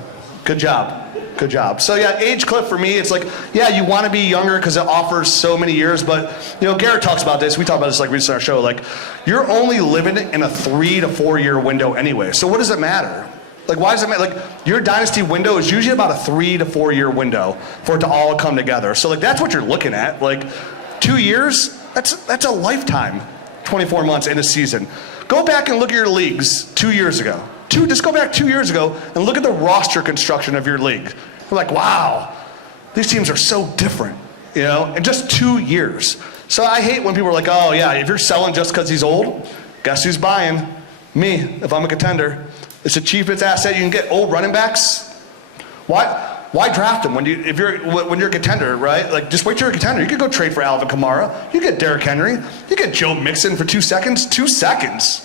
Good job. Good job. So, yeah, age cliff for me, it's like, yeah, you want to be younger because it offers so many years. But, you know, Garrett talks about this. We talk about this like recently on our show. Like, you're only living in a 3 to 4 year window anyway. So what does it matter? Like, why does it matter? Like, your dynasty window is usually about a 3 to 4 year window for it to all come together. So, like, that's what you're looking at. Like, 2 years, that's a lifetime, 24 months in a season. Go back and look at your leagues 2 years ago. Just go back 2 years ago and look at the roster construction of your league. You're like, wow, these teams are so different, you know, in just 2 years. So I hate when people are like, oh, yeah, if you're selling just because he's old, guess who's buying? Me, if I'm a contender. It's the cheapest asset you can get. Old running backs, why draft them when you're a contender, right? Like, just wait till you're a contender. You could go trade for Alvin Kamara. You get Derrick Henry. You get Joe Mixon for 2 seconds. 2 seconds.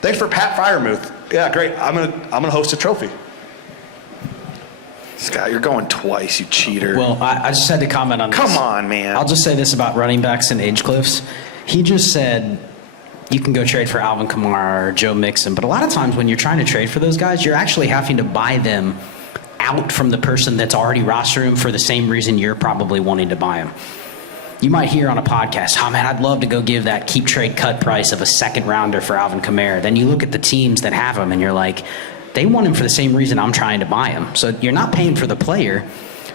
Thanks for Pat Fryermuth. Yeah, great. I'm gonna host a trophy. Scott, you're going twice, you cheater. Well, I just had to comment on this. Come on, man. I'll just say this about running backs and age cliffs. He just said you can go trade for Alvin Kamara or Joe Mixon, but a lot of times when you're trying to trade for those guys, you're actually having to buy them out from the person that's already rostered him for the same reason you're probably wanting to buy him. You might hear on a podcast, oh man, I'd love to go give that keep trade cut price of a second rounder for Alvin Kamara. Then you look at the teams that have him and you're like, they want him for the same reason I'm trying to buy him. So you're not paying for the player.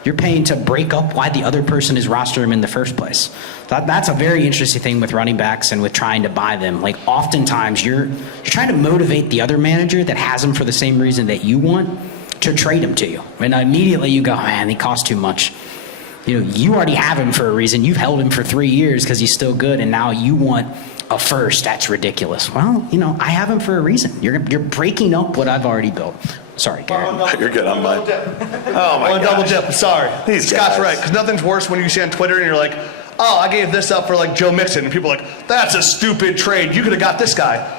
You're paying to break up why the other person is rostering him in the first place. That's a very interesting thing with running backs and with trying to buy them. Like, oftentimes you're trying to motivate the other manager that has him for the same reason that you want to trade him to you. And immediately you go, man, he costs too much. You know, you already have him for a reason. You've held him for 3 years because he's still good, and now you want a first. That's ridiculous. Well, you know, I have him for a reason. You're breaking up what I've already built. Sorry, Garrett. You're good. I'm fine. Oh, my One gosh. double dip. Sorry. These Scott's guys. right, because nothing's worse when you see on Twitter and you're like, oh, I gave this up for like Joe Mixon, and people are like, that's a stupid trade. You could have got this guy.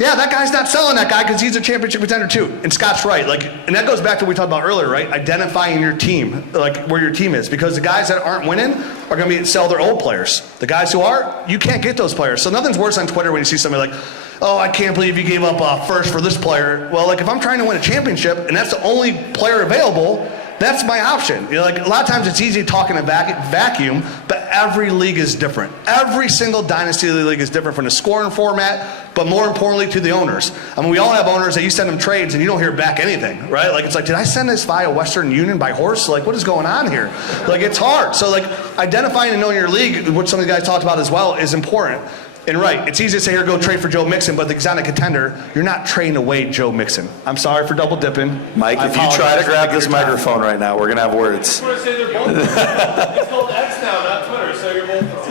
Yeah, that guy's not selling that guy because he's a championship contender too. And Scott's right. Like, and that goes back to what we talked about earlier, right? Identifying your team, like where your team is, because the guys that aren't winning are going to sell their old players. The guys who are, you can't get those players. So nothing's worse on Twitter when you see somebody like, oh, I can't believe you gave up a first for this player. Well, like, if I'm trying to win a championship and that's the only player available, that's my option. You know, like, a lot of times it's easy talking a vacuum, but every league is different. Every single dynasty league is different from the scoring format, but more importantly to the owners. I mean, we all have owners that you send them trades and you don't hear back anything, right? Like, it's like, did I send this via Western Union by horse? Like, what is going on here? Like, it's hard. So, like, identifying and knowing your league, which some of the guys talked about as well, is important. And right, it's easy to say, here, go trade for Joe Mixon, but if he's not a contender, you're not trading away Joe Mixon. I'm sorry for double dipping. Mike, if you try to grab this microphone right now, we're going to have words. I want to say they're both. It's called X now, not Twitter, so you're both.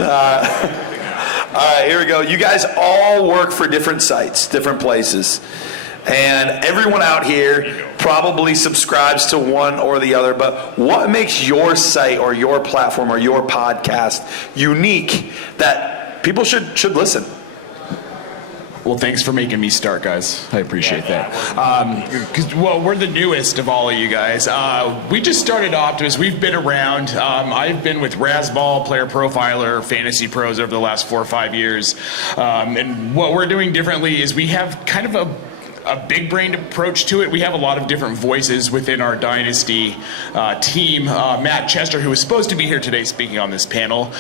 All right, here we go. You guys all work for different sites, different places. And everyone out here probably subscribes to one or the other, but what makes your site or your platform or your podcast unique that people should listen? Well, thanks for making me start, guys. I appreciate that. Because, well, we're the newest of all of you guys. We just started Optimus. We've been around. I've been with Razzball, Player Profiler, Fantasy Pros over the last 4 or 5 years. And what we're doing differently is we have kind of a big-brained approach to it. We have a lot of different voices within our Dynasty team. Matt Chester, who was supposed to be here today speaking on this panel,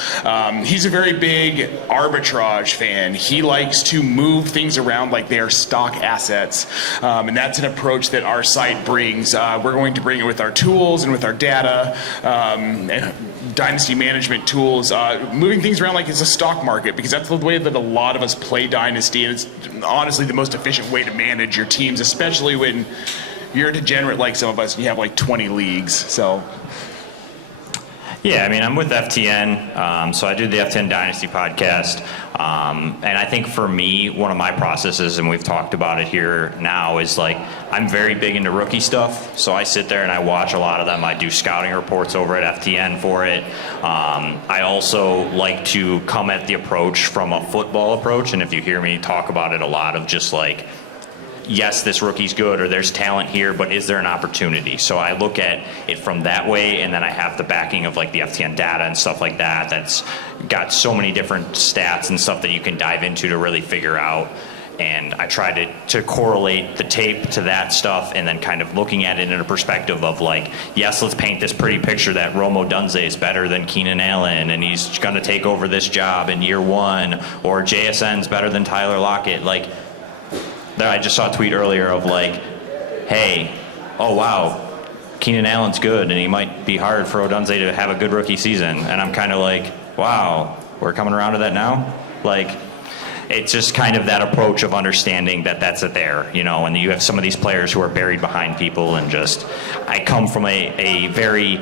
he's a very big arbitrage fan. He likes to move things around like they are stock assets, and that's an approach that our site brings. We're going to bring it with our tools and with our data, and Dynasty management tools, moving things around like it's a stock market, because that's the way that a lot of us play Dynasty, and it's honestly the most efficient way to manage your teams, especially when you're a degenerate like some of us and you have like 20 leagues. So Yeah, I mean, I'm with FTN, so I do the FTN Dynasty podcast, and I think for me, one of my processes, and we've talked about it here now, is like, I'm very big into rookie stuff, so I sit there and I watch a lot of them. I do scouting reports over at FTN for it. I also like to come at the approach from a football approach, and if you hear me talk about it a lot of just like, yes, this rookie's good or there's talent here, but is there an opportunity? So I look at it from that way, and then I have the backing of like the FTN data and stuff like that. That's got so many different stats and stuff that you can dive into to really figure out. And I try to correlate the tape to that stuff, and then kind of looking at it in a perspective of like, yes, let's paint this pretty picture that Rome Odunze is better than Keenan Allen and he's going to take over this job in year one, or JSN's better than Tyler Lockett. Like, I just saw a tweet earlier of like, hey, oh wow, Keenan Allen's good and he might be hard for Odunze to have a good rookie season. And I'm kind of like, wow, we're coming around to that now? Like, it's just kind of that approach of understanding that that's it there, you know, and you have some of these players who are buried behind people, and just, I come from a very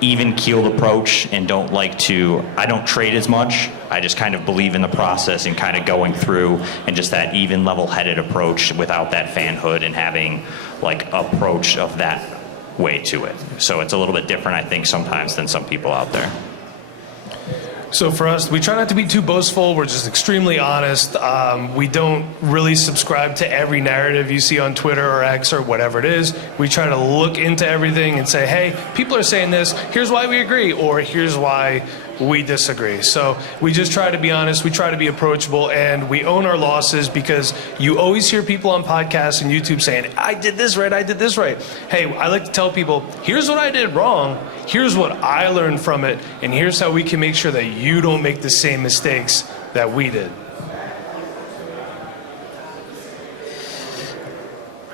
even-keeled approach and I don't trade as much. I just kind of believe in the process and kind of going through, and just that even level-headed approach without that fanhood and having like approach of that way to it. So it's a little bit different, I think, sometimes than some people out there. So for us, we try not to be too boastful. We're just extremely honest. We don't really subscribe to every narrative you see on Twitter or X or whatever it is. We try to look into everything and say, hey, people are saying this, here's why we agree, or here's why we disagree. So we just try to be honest, we try to be approachable, and we own our losses, because you always hear people on podcasts and YouTube saying, I did this right, I did this right. Hey, I like to tell people, here's what I did wrong, here's what I learned from it, and here's how we can make sure that you don't make the same mistakes that we did.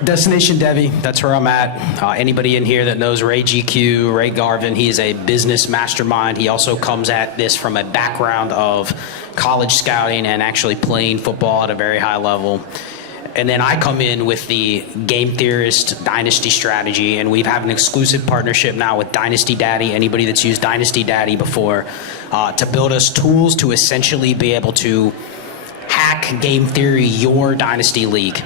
Destination Devy, that's where I'm at. Anybody in here that knows Ray GQ, Ray Garvin, he is a business mastermind. He also comes at this from a background of college scouting and actually playing football at a very high level. And then I come in with the game theorist Dynasty Strategy, and we've had an exclusive partnership now with Dynasty Daddy, anybody that's used Dynasty Daddy before, to build us tools to essentially be able to hack game theory your Dynasty league.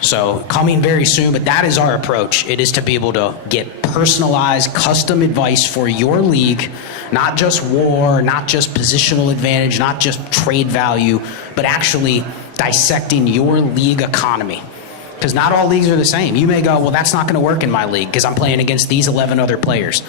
So coming very soon, but that is our approach. It is to be able to get personalized, custom advice for your league, not just war, not just positional advantage, not just trade value, but actually dissecting your league economy. Because not all leagues are the same. You may go, well, that's not going to work in my league because I'm playing against these 11 other players.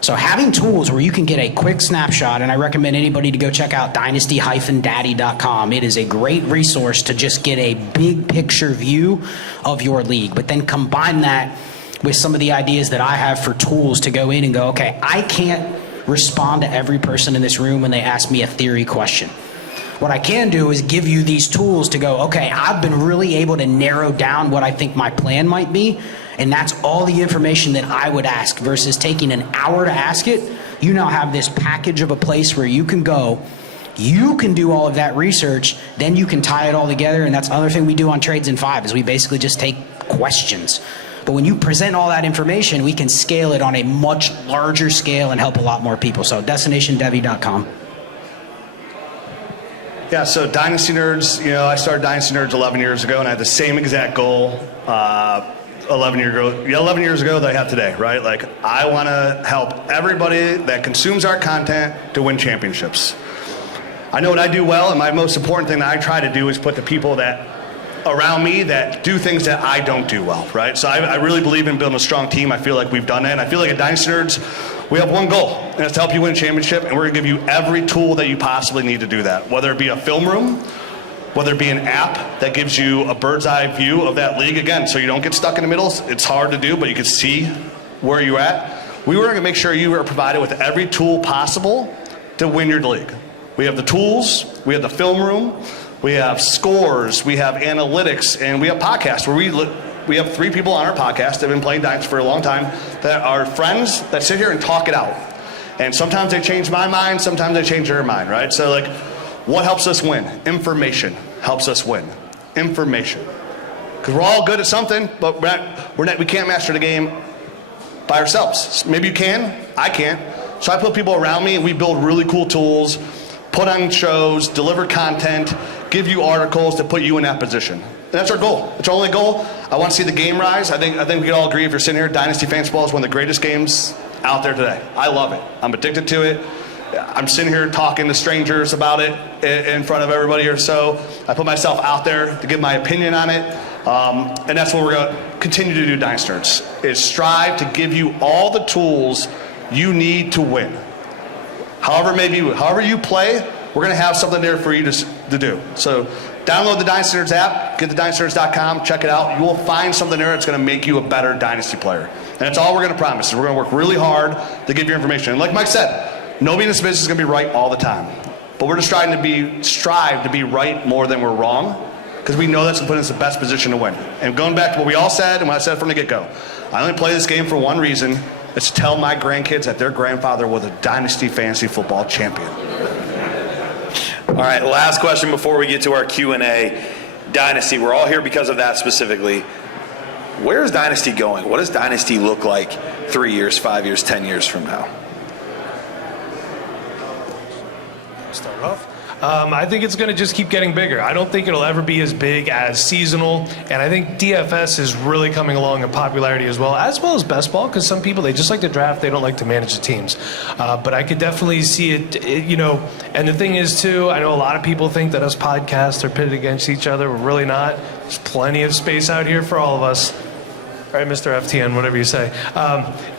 So having tools where you can get a quick snapshot, and I recommend anybody to go check out dynasty-daddy.com. It is a great resource to just get a big picture view of your league, but then combine that with some of the ideas that I have for tools to go in and go, okay, I can't respond to every person in this room when they ask me a theory question. What I can do is give you these tools to go, okay, I've been really able to narrow down what I think my plan might be, and that's all the information that I would ask, versus taking an hour to ask it. You now have this package of a place where you can go, you can do all of that research, then you can tie it all together, and that's another thing we do on Trades in 5 is we basically just take questions. But when you present all that information, we can scale it on a much larger scale and help a lot more people. So destinationdevy.com. Yeah, so Dynasty Nerds, I started Dynasty Nerds 11 years ago, and I had the same exact goal 11 years ago that I have today, right? Like, I want to help everybody that consumes our content to win championships. I know what I do well, and my most important thing that I try to do is put the people that around me that do things that I don't do well, right? So I really believe in building a strong team. I feel like we've done that, and I feel like at Dynasty Nerds, we have one goal, and it's to help you win a championship, and we're going to give you every tool that you possibly need to do that, whether it be a film room, whether it be an app that gives you a bird's eye view of that league, again, so you don't get stuck in the middle. It's hard to do, but you can see where you're at. We were going to make sure you are provided with every tool possible to win your league. We have the tools, we have the film room, we have scores, we have analytics, and we have podcasts where we have 3 people on our podcast that have been playing Dynasty for a long time that are friends that sit here and talk it out. And sometimes they change my mind, sometimes they change their mind, right? So, like, what helps us win? Information helps us win. Information. Because we're all good at something, but we can't master the game by ourselves. Maybe you can, I can't. So I put people around me, and we build really cool tools, put on shows, deliver content, give you articles to put you in that position. And that's our goal. It's our only goal. I want to see the game rise. I think we can all agree, if you're sitting here, Dynasty Fantasy Ball is one of the greatest games out there today. I love it. I'm addicted to it. I'm sitting here talking to strangers about it in front of everybody or so. I put myself out there to give my opinion on it. And that's what we're going to continue to do, Dynasty Nerds, is strive to give you all the tools you need to win. However you play, we're going to have something there for you to do. So download the Dynasty Nerds app, get to dynastynerds.com, check it out. You will find something there that's going to make you a better Dynasty player. And that's all we're going to promise, is we're going to work really hard to give you information. And like Mike said, nobody in this business is going to be right all the time. But we're just strive to be right more than we're wrong, because we know that's going to put us in the best position to win. And going back to what we all said and what I said from the get-go, I only play this game for one reason. It's to tell my grandkids that their grandfather was a Dynasty fantasy football champion. All right, last question before we get to our Q&A. Dynasty, we're all here because of that specifically. Where is Dynasty going? What does Dynasty look like 3 years, 5 years, 10 years from now? Start off. I think it's going to just keep getting bigger. I don't think it'll ever be as big as seasonal, and I think DFS is really coming along in popularity as well as best ball, because some people, they just like to draft, they don't like to manage the teams. But I could definitely see it, and the thing is too, I know a lot of people think that us podcasts are pitted against each other. We're really not. There's plenty of space out here for all of us. All right, Mr. FTN, whatever you say.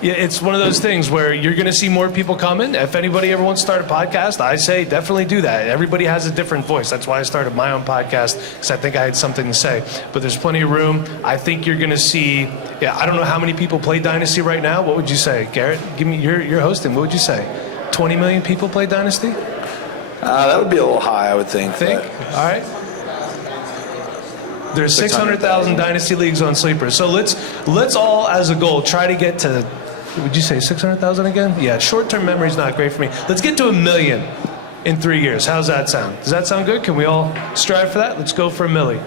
It's one of those things where you're going to see more people coming. If anybody ever wants to start a podcast, I say definitely do that. Everybody has a different voice. That's why I started my own podcast, because I think I had something to say. But there's plenty of room. I think you're going to see, I don't know how many people play Dynasty right now. What would you say, Garrett? Give me, you're hosting. What would you say? 20 million people play Dynasty? That would be a little high, I would think. All right. There's 600,000 Dynasty leagues on Sleeper. So let's all, as a goal, try to get to, would you say 600,000 again? Yeah, short-term memory is not great for me. Let's get to 1 million in 3 years. How's that sound? Does that sound good? Can we all strive for that? Let's go for 1 million.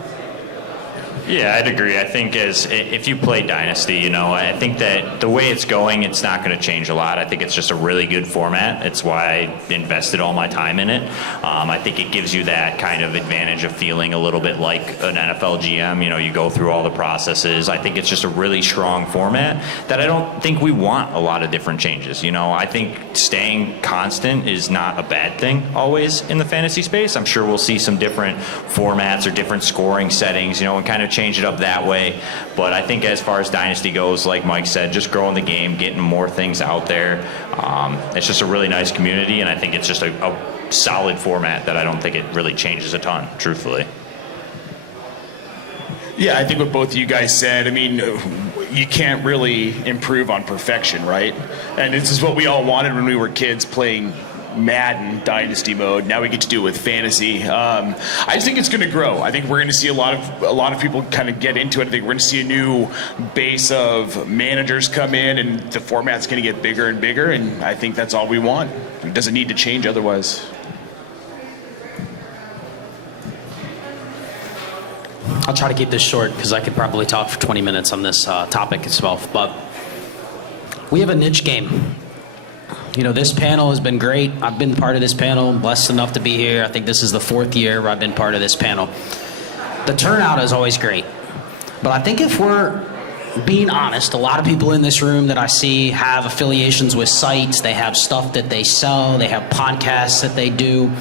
Yeah, I'd agree. I think if you play Dynasty, I think that the way it's going, it's not going to change a lot. I think it's just a really good format. It's why I invested all my time in it. I think it gives you that kind of advantage of feeling a little bit like an NFL GM. You go through all the processes. I think it's just a really strong format that I don't think we want a lot of different changes. I think staying constant is not a bad thing always in the fantasy space. I'm sure we'll see some different formats or different scoring settings, and kind of change it up that way. But I think as far as Dynasty goes, like Mike said, just growing the game, getting more things out there. It's just a really nice community, and I think it's just a solid format that I don't think it really changes a ton, truthfully. Yeah, I think what both of you guys said, you can't really improve on perfection, right? And this is what we all wanted when we were kids playing Madden Dynasty mode. Now we get to do it with fantasy. I just think it's going to grow. I think we're going to see a lot of people kind of get into it. I think we're going to see a new base of managers come in, and the format's going to get bigger and bigger. And I think that's all we want. It doesn't need to change otherwise. I'll try to keep this short because I could probably talk for 20 minutes on this topic itself. But we have a niche game. This panel has been great. I've been part of this panel, blessed enough to be here. I think this is the 4th year where I've been part of this panel. The turnout is always great. But I think if we're being honest, a lot of people in this room that I see have affiliations with sites. They have stuff that they sell. They have podcasts that they do.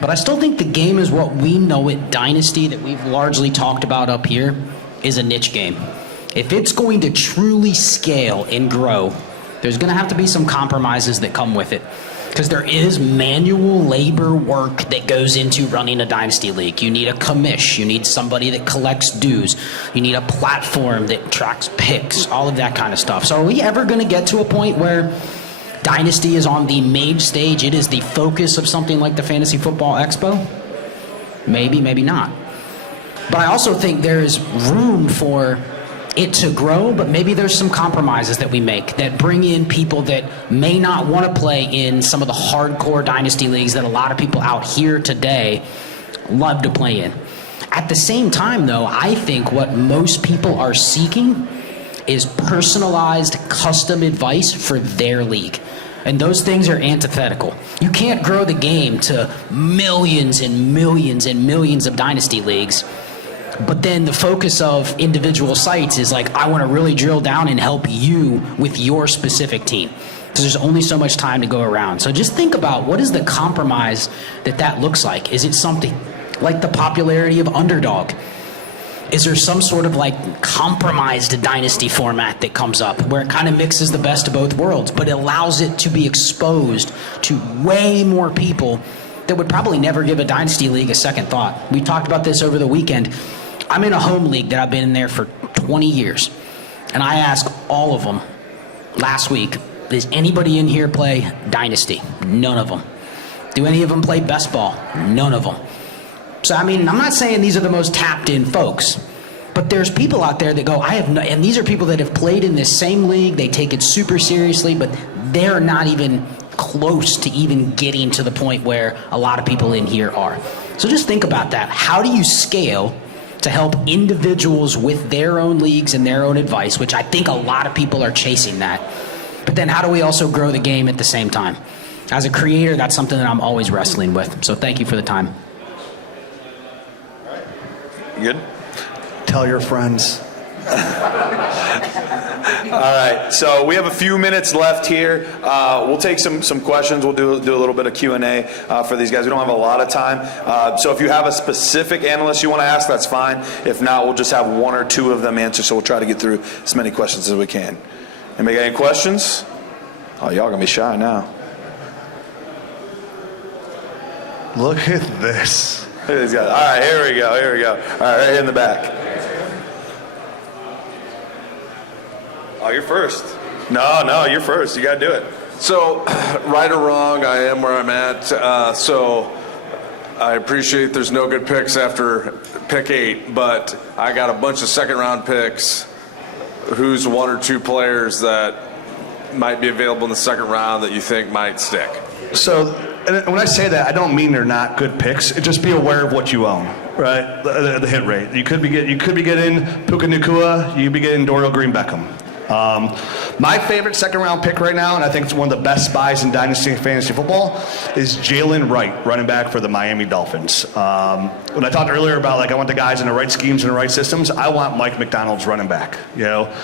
But I still think the game is what we know it, Dynasty, that we've largely talked about up here, is a niche game. If it's going to truly scale and grow, there's going to have to be some compromises that come with it. Because there is manual labor work that goes into running a Dynasty League. You need a commish. You need somebody that collects dues. You need a platform that tracks picks, all of that kind of stuff. So are we ever going to get to a point where Dynasty is on the main stage? It is the focus of something like the Fantasy Football Expo? Maybe, maybe not. But I also think there's room for it to grow, but maybe there's some compromises that we make that bring in people that may not want to play in some of the hardcore Dynasty leagues that a lot of people out here today love to play in. At the same time, though, I think what most people are seeking is personalized, custom advice for their league. And those things are antithetical. You can't grow the game to millions and millions and millions of Dynasty leagues, but then the focus of individual sites is like, I want to really drill down and help you with your specific team. There's only so much time to go around. So just think about what is the compromise that looks like. Is it something like the popularity of Underdog? Is there some sort of like compromised dynasty format that comes up where it kind of mixes the best of both worlds, but it allows it to be exposed to way more people that would probably never give a dynasty league a second thought? We talked about this over the weekend. I'm in a home league that I've been in there for 20 years. And I asked all of them last week, does anybody in here play Dynasty? None of them. Do any of them play best ball? None of them. So, I mean, I'm not saying these are the most tapped in folks, but there's people out there that go, I have no, and these are people that have played in this same league, they take it super seriously, but they're not even close to even getting to the point where a lot of people in here are. So just think about that. How do you scale to help individuals with their own leagues and their own advice, which I think a lot of people are chasing that. But then how do we also grow the game at the same time? As a creator, that's something that I'm always wrestling with. So thank you for the time. You good? Tell your friends. All right, so we have a few minutes left here. We'll take some questions. We'll do a little bit of Q&A for these guys. We don't have a lot of time. So if you have a specific analyst you want to ask, that's fine. If not, we'll just have one or two of them answer, so we'll try to get through as many questions as we can. Anybody got any questions? Oh, y'all going to be shy now. Look at this. Look at these guys. All right, here we go. All right, right here in the back. Oh, you're first. No, you're first. You got to do it. So, right or wrong, I am where I'm at. So, I appreciate there's no good picks after pick 8, but I got a bunch of second-round picks. Who's one or two players that might be available in the second round that you think might stick? So, and when I say that, I don't mean they're not good picks. Just be aware of what you own, right? The hit rate. You could be getting Puka Nacua. You could be getting Dorial Green Beckham. My favorite second round pick right now, and I think it's one of the best buys in Dynasty fantasy football, is Jalen Wright, running back for the Miami Dolphins. When I talked earlier about I want the guys in the right schemes and the right systems, I want Mike McDonald's running back. You know,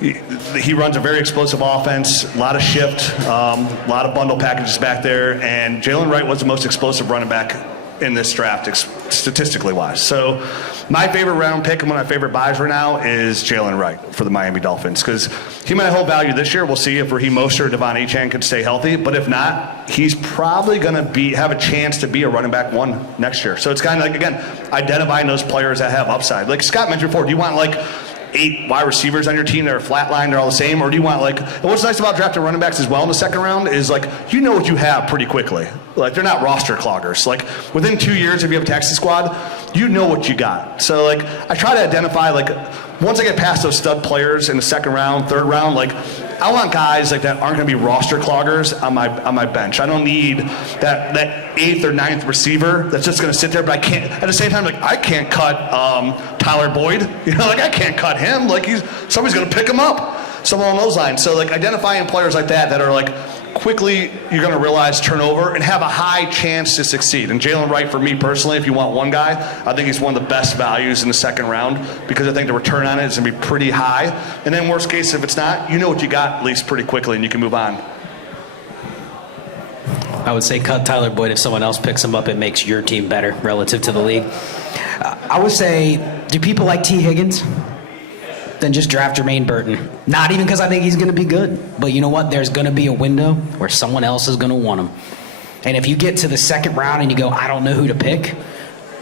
he runs a very explosive offense, a lot of shift, a lot of bundle packages back there, and Jalen Wright was the most explosive running back in this draft, statistically wise. So my favorite round pick and one of my favorite buys right now is Jalen Wright for the Miami Dolphins, because he might hold value this year. We'll see if Raheem Mostert or Devon Achane can stay healthy, but if not, he's probably going to have a chance to be a running back 1 next year. So it's kind of again, identifying those players that have upside. Like Scott mentioned before, do you want 8 wide receivers on your team that are flatlined, they're all the same, or do you want and what's nice about drafting running backs as well in the second round is you know what you have pretty quickly. They're not roster cloggers. Within 2 years, if you have a taxi squad, you know what you got. So I try to identify once I get past those stud players in the second round, third round, I want guys that aren't going to be roster cloggers on my bench. I don't need that 8th or 9th receiver that's just going to sit there. But I can't at the same time I can't cut Tyler Boyd. I can't cut him. Somebody's going to pick him up. Something along those lines. So identifying players like that are quickly you're going to realize turnover and have a high chance to succeed. And Jalen Wright, for me personally, if you want one guy, I think he's one of the best values in the second round because I think the return on it is going to be pretty high. And then worst case, if it's not, you know what you got at least pretty quickly and you can move on. I would say cut Tyler Boyd. If someone else picks him up, it makes your team better relative to the league. I would say, do people like T. Higgins? Then just draft Jermaine Burton. Not even because I think he's going to be good. But you know what? There's going to be a window where someone else is going to want him. And if you get to the second round and you go, I don't know who to pick,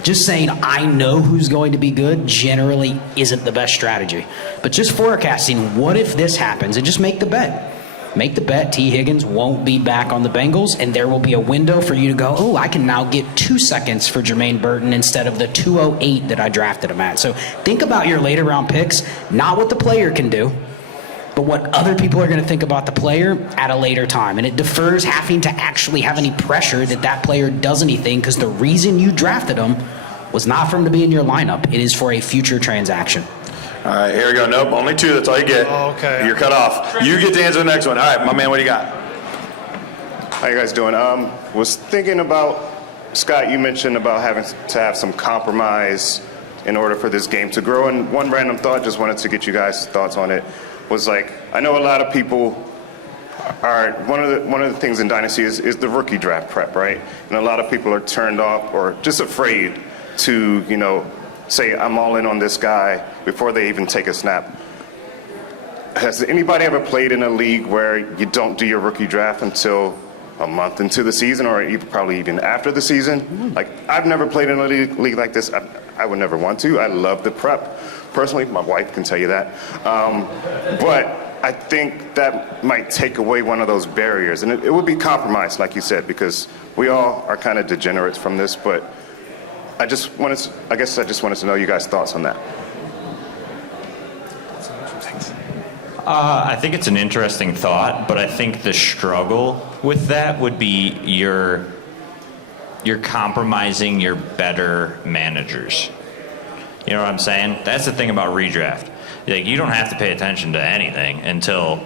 just saying I know who's going to be good generally isn't the best strategy. But just forecasting, what if this happens? And just make the bet. Make the bet T. Higgins won't be back on the Bengals, and there will be a window for you to go, oh, I can now get 2 seconds for Jermaine Burton instead of the 208 that I drafted him at. So think about your later round picks, not what the player can do, but what other people are going to think about the player at a later time. And it defers having to actually have any pressure that player does anything, because the reason you drafted him was not for him to be in your lineup. It is for a future transaction. All right, here we go. Nope, only 2. That's all you get. Oh, okay. You're cut off. You get to answer the next one. All right, my man, what do you got? How you guys doing? Was thinking about, Scott, you mentioned about having to have some compromise in order for this game to grow. And one random thought, just wanted to get you guys' thoughts on it, was I know a lot of people All right, one of the things in Dynasty is the rookie draft prep, right? And a lot of people are turned off or just afraid to, say, I'm all in on this guy before they even take a snap. Has anybody ever played in a league where you don't do your rookie draft until a month into the season, or probably even after the season? Like, I've never played in a league like this. I would never want to. I love the prep. Personally, my wife can tell you that. But I think that might take away one of those barriers. And it would be compromised, like you said, because we all are kind of degenerates from this. But I just wanted to know you guys' thoughts on that. I think it's an interesting thought, but I think the struggle with that would be you're compromising your better managers. You know what I'm saying? That's the thing about redraft. Like, you don't have to pay attention to anything until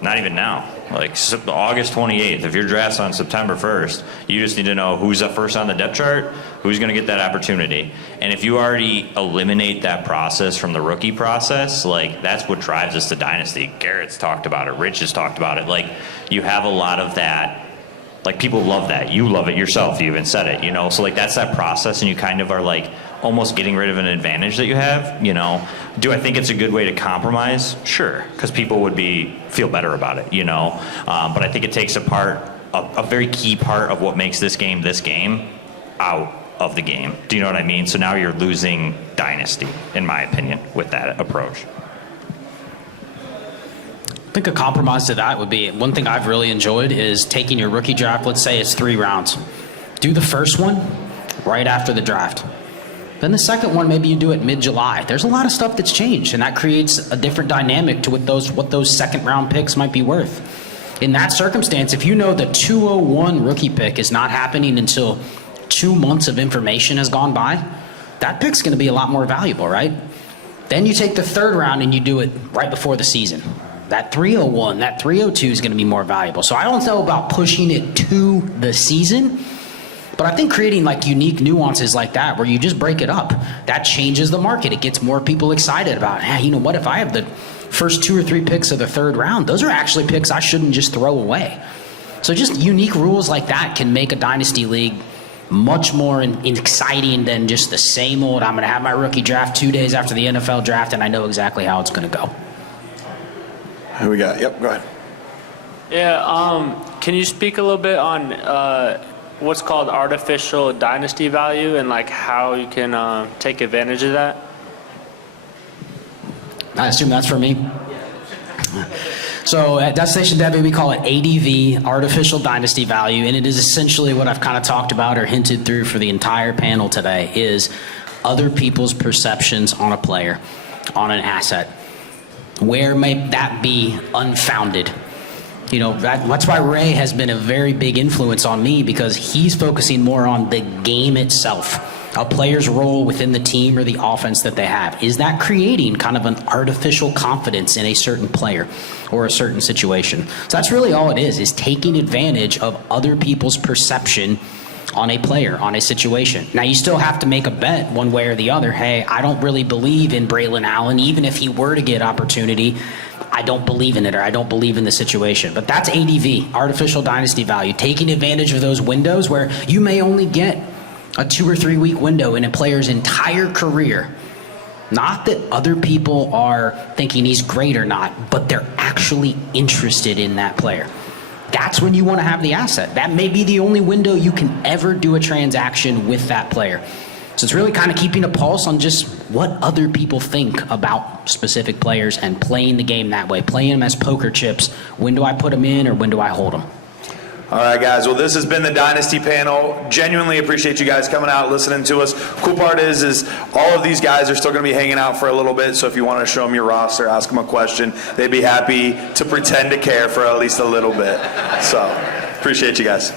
not even now. Like August 28th, if your draft's on September 1st, you just need to know who's up first on the depth chart, who's going to get that opportunity. And if you already eliminate that process from the rookie process, like, that's what drives us to Dynasty. Garrett's talked about it. Rich has talked about it. Like, you have a lot of that. Like, people love that. You love it yourself. You even said it, So, like, that's that process, and you kind of are, like, almost getting rid of an advantage that you have, Do I think it's a good way to compromise? Sure, because people would feel better about it, But I think it takes a very key part of what makes this game out of the game. Do you know what I mean? So now you're losing Dynasty, in my opinion, with that approach. I think a compromise to that would be, one thing I've really enjoyed is taking your rookie draft, let's say it's 3 rounds. Do the first one right after the draft. Then the second one, maybe you do it mid-July. There's a lot of stuff that's changed, and that creates a different dynamic to what those second-round picks might be worth. In that circumstance, if you know the 201 rookie pick is not happening until 2 months of information has gone by, that pick's going to be a lot more valuable, right? Then you take the 3rd round and you do it right before the season. That 301, that 302 is going to be more valuable. So I don't know about pushing it to the season, but I think creating like unique nuances like that where you just break it up, that changes the market. It gets more people excited about, hey, you know what, if I have the first 2 or 3 picks of the 3rd round, those are actually picks I shouldn't just throw away. So just unique rules like that can make a Dynasty League much more exciting than just the same old, I'm going to have my rookie draft 2 days after the NFL draft and I know exactly how it's going to go. Who we got? Yep, go ahead. Yeah, can you speak a little bit on what's called artificial dynasty value and like how you can take advantage of that? I assume that's for me. So at Destination Devy, we call it ADV, Artificial Dynasty Value, and it is essentially what I've kind of talked about or hinted through for the entire panel today is other people's perceptions on a player, on an asset. Where may that be unfounded? That's why Ray has been a very big influence on me because he's focusing more on the game itself, a player's role within the team or the offense that they have. Is that creating kind of an artificial confidence in a certain player or a certain situation? So that's really all it is taking advantage of other people's perception on a player, on a situation. Now, you still have to make a bet one way or the other. Hey, I don't really believe in Braylon Allen. Even if he were to get opportunity, I don't believe in it or I don't believe in the situation. But that's ADV, Artificial Dynasty Value, taking advantage of those windows where you may only get a 2 or 3 week window in a player's entire career. Not that other people are thinking he's great or not, but they're actually interested in that player. That's when you want to have the asset. That may be the only window you can ever do a transaction with that player. So it's really kind of keeping a pulse on just what other people think about specific players and playing the game that way, playing them as poker chips. When do I put them in or when do I hold them? All right, guys. Well, this has been the Dynasty panel. Genuinely appreciate you guys coming out, listening to us. Cool part is all of these guys are still going to be hanging out for a little bit. So if you want to show them your roster, ask them a question, they'd be happy to pretend to care for at least a little bit. So appreciate you guys.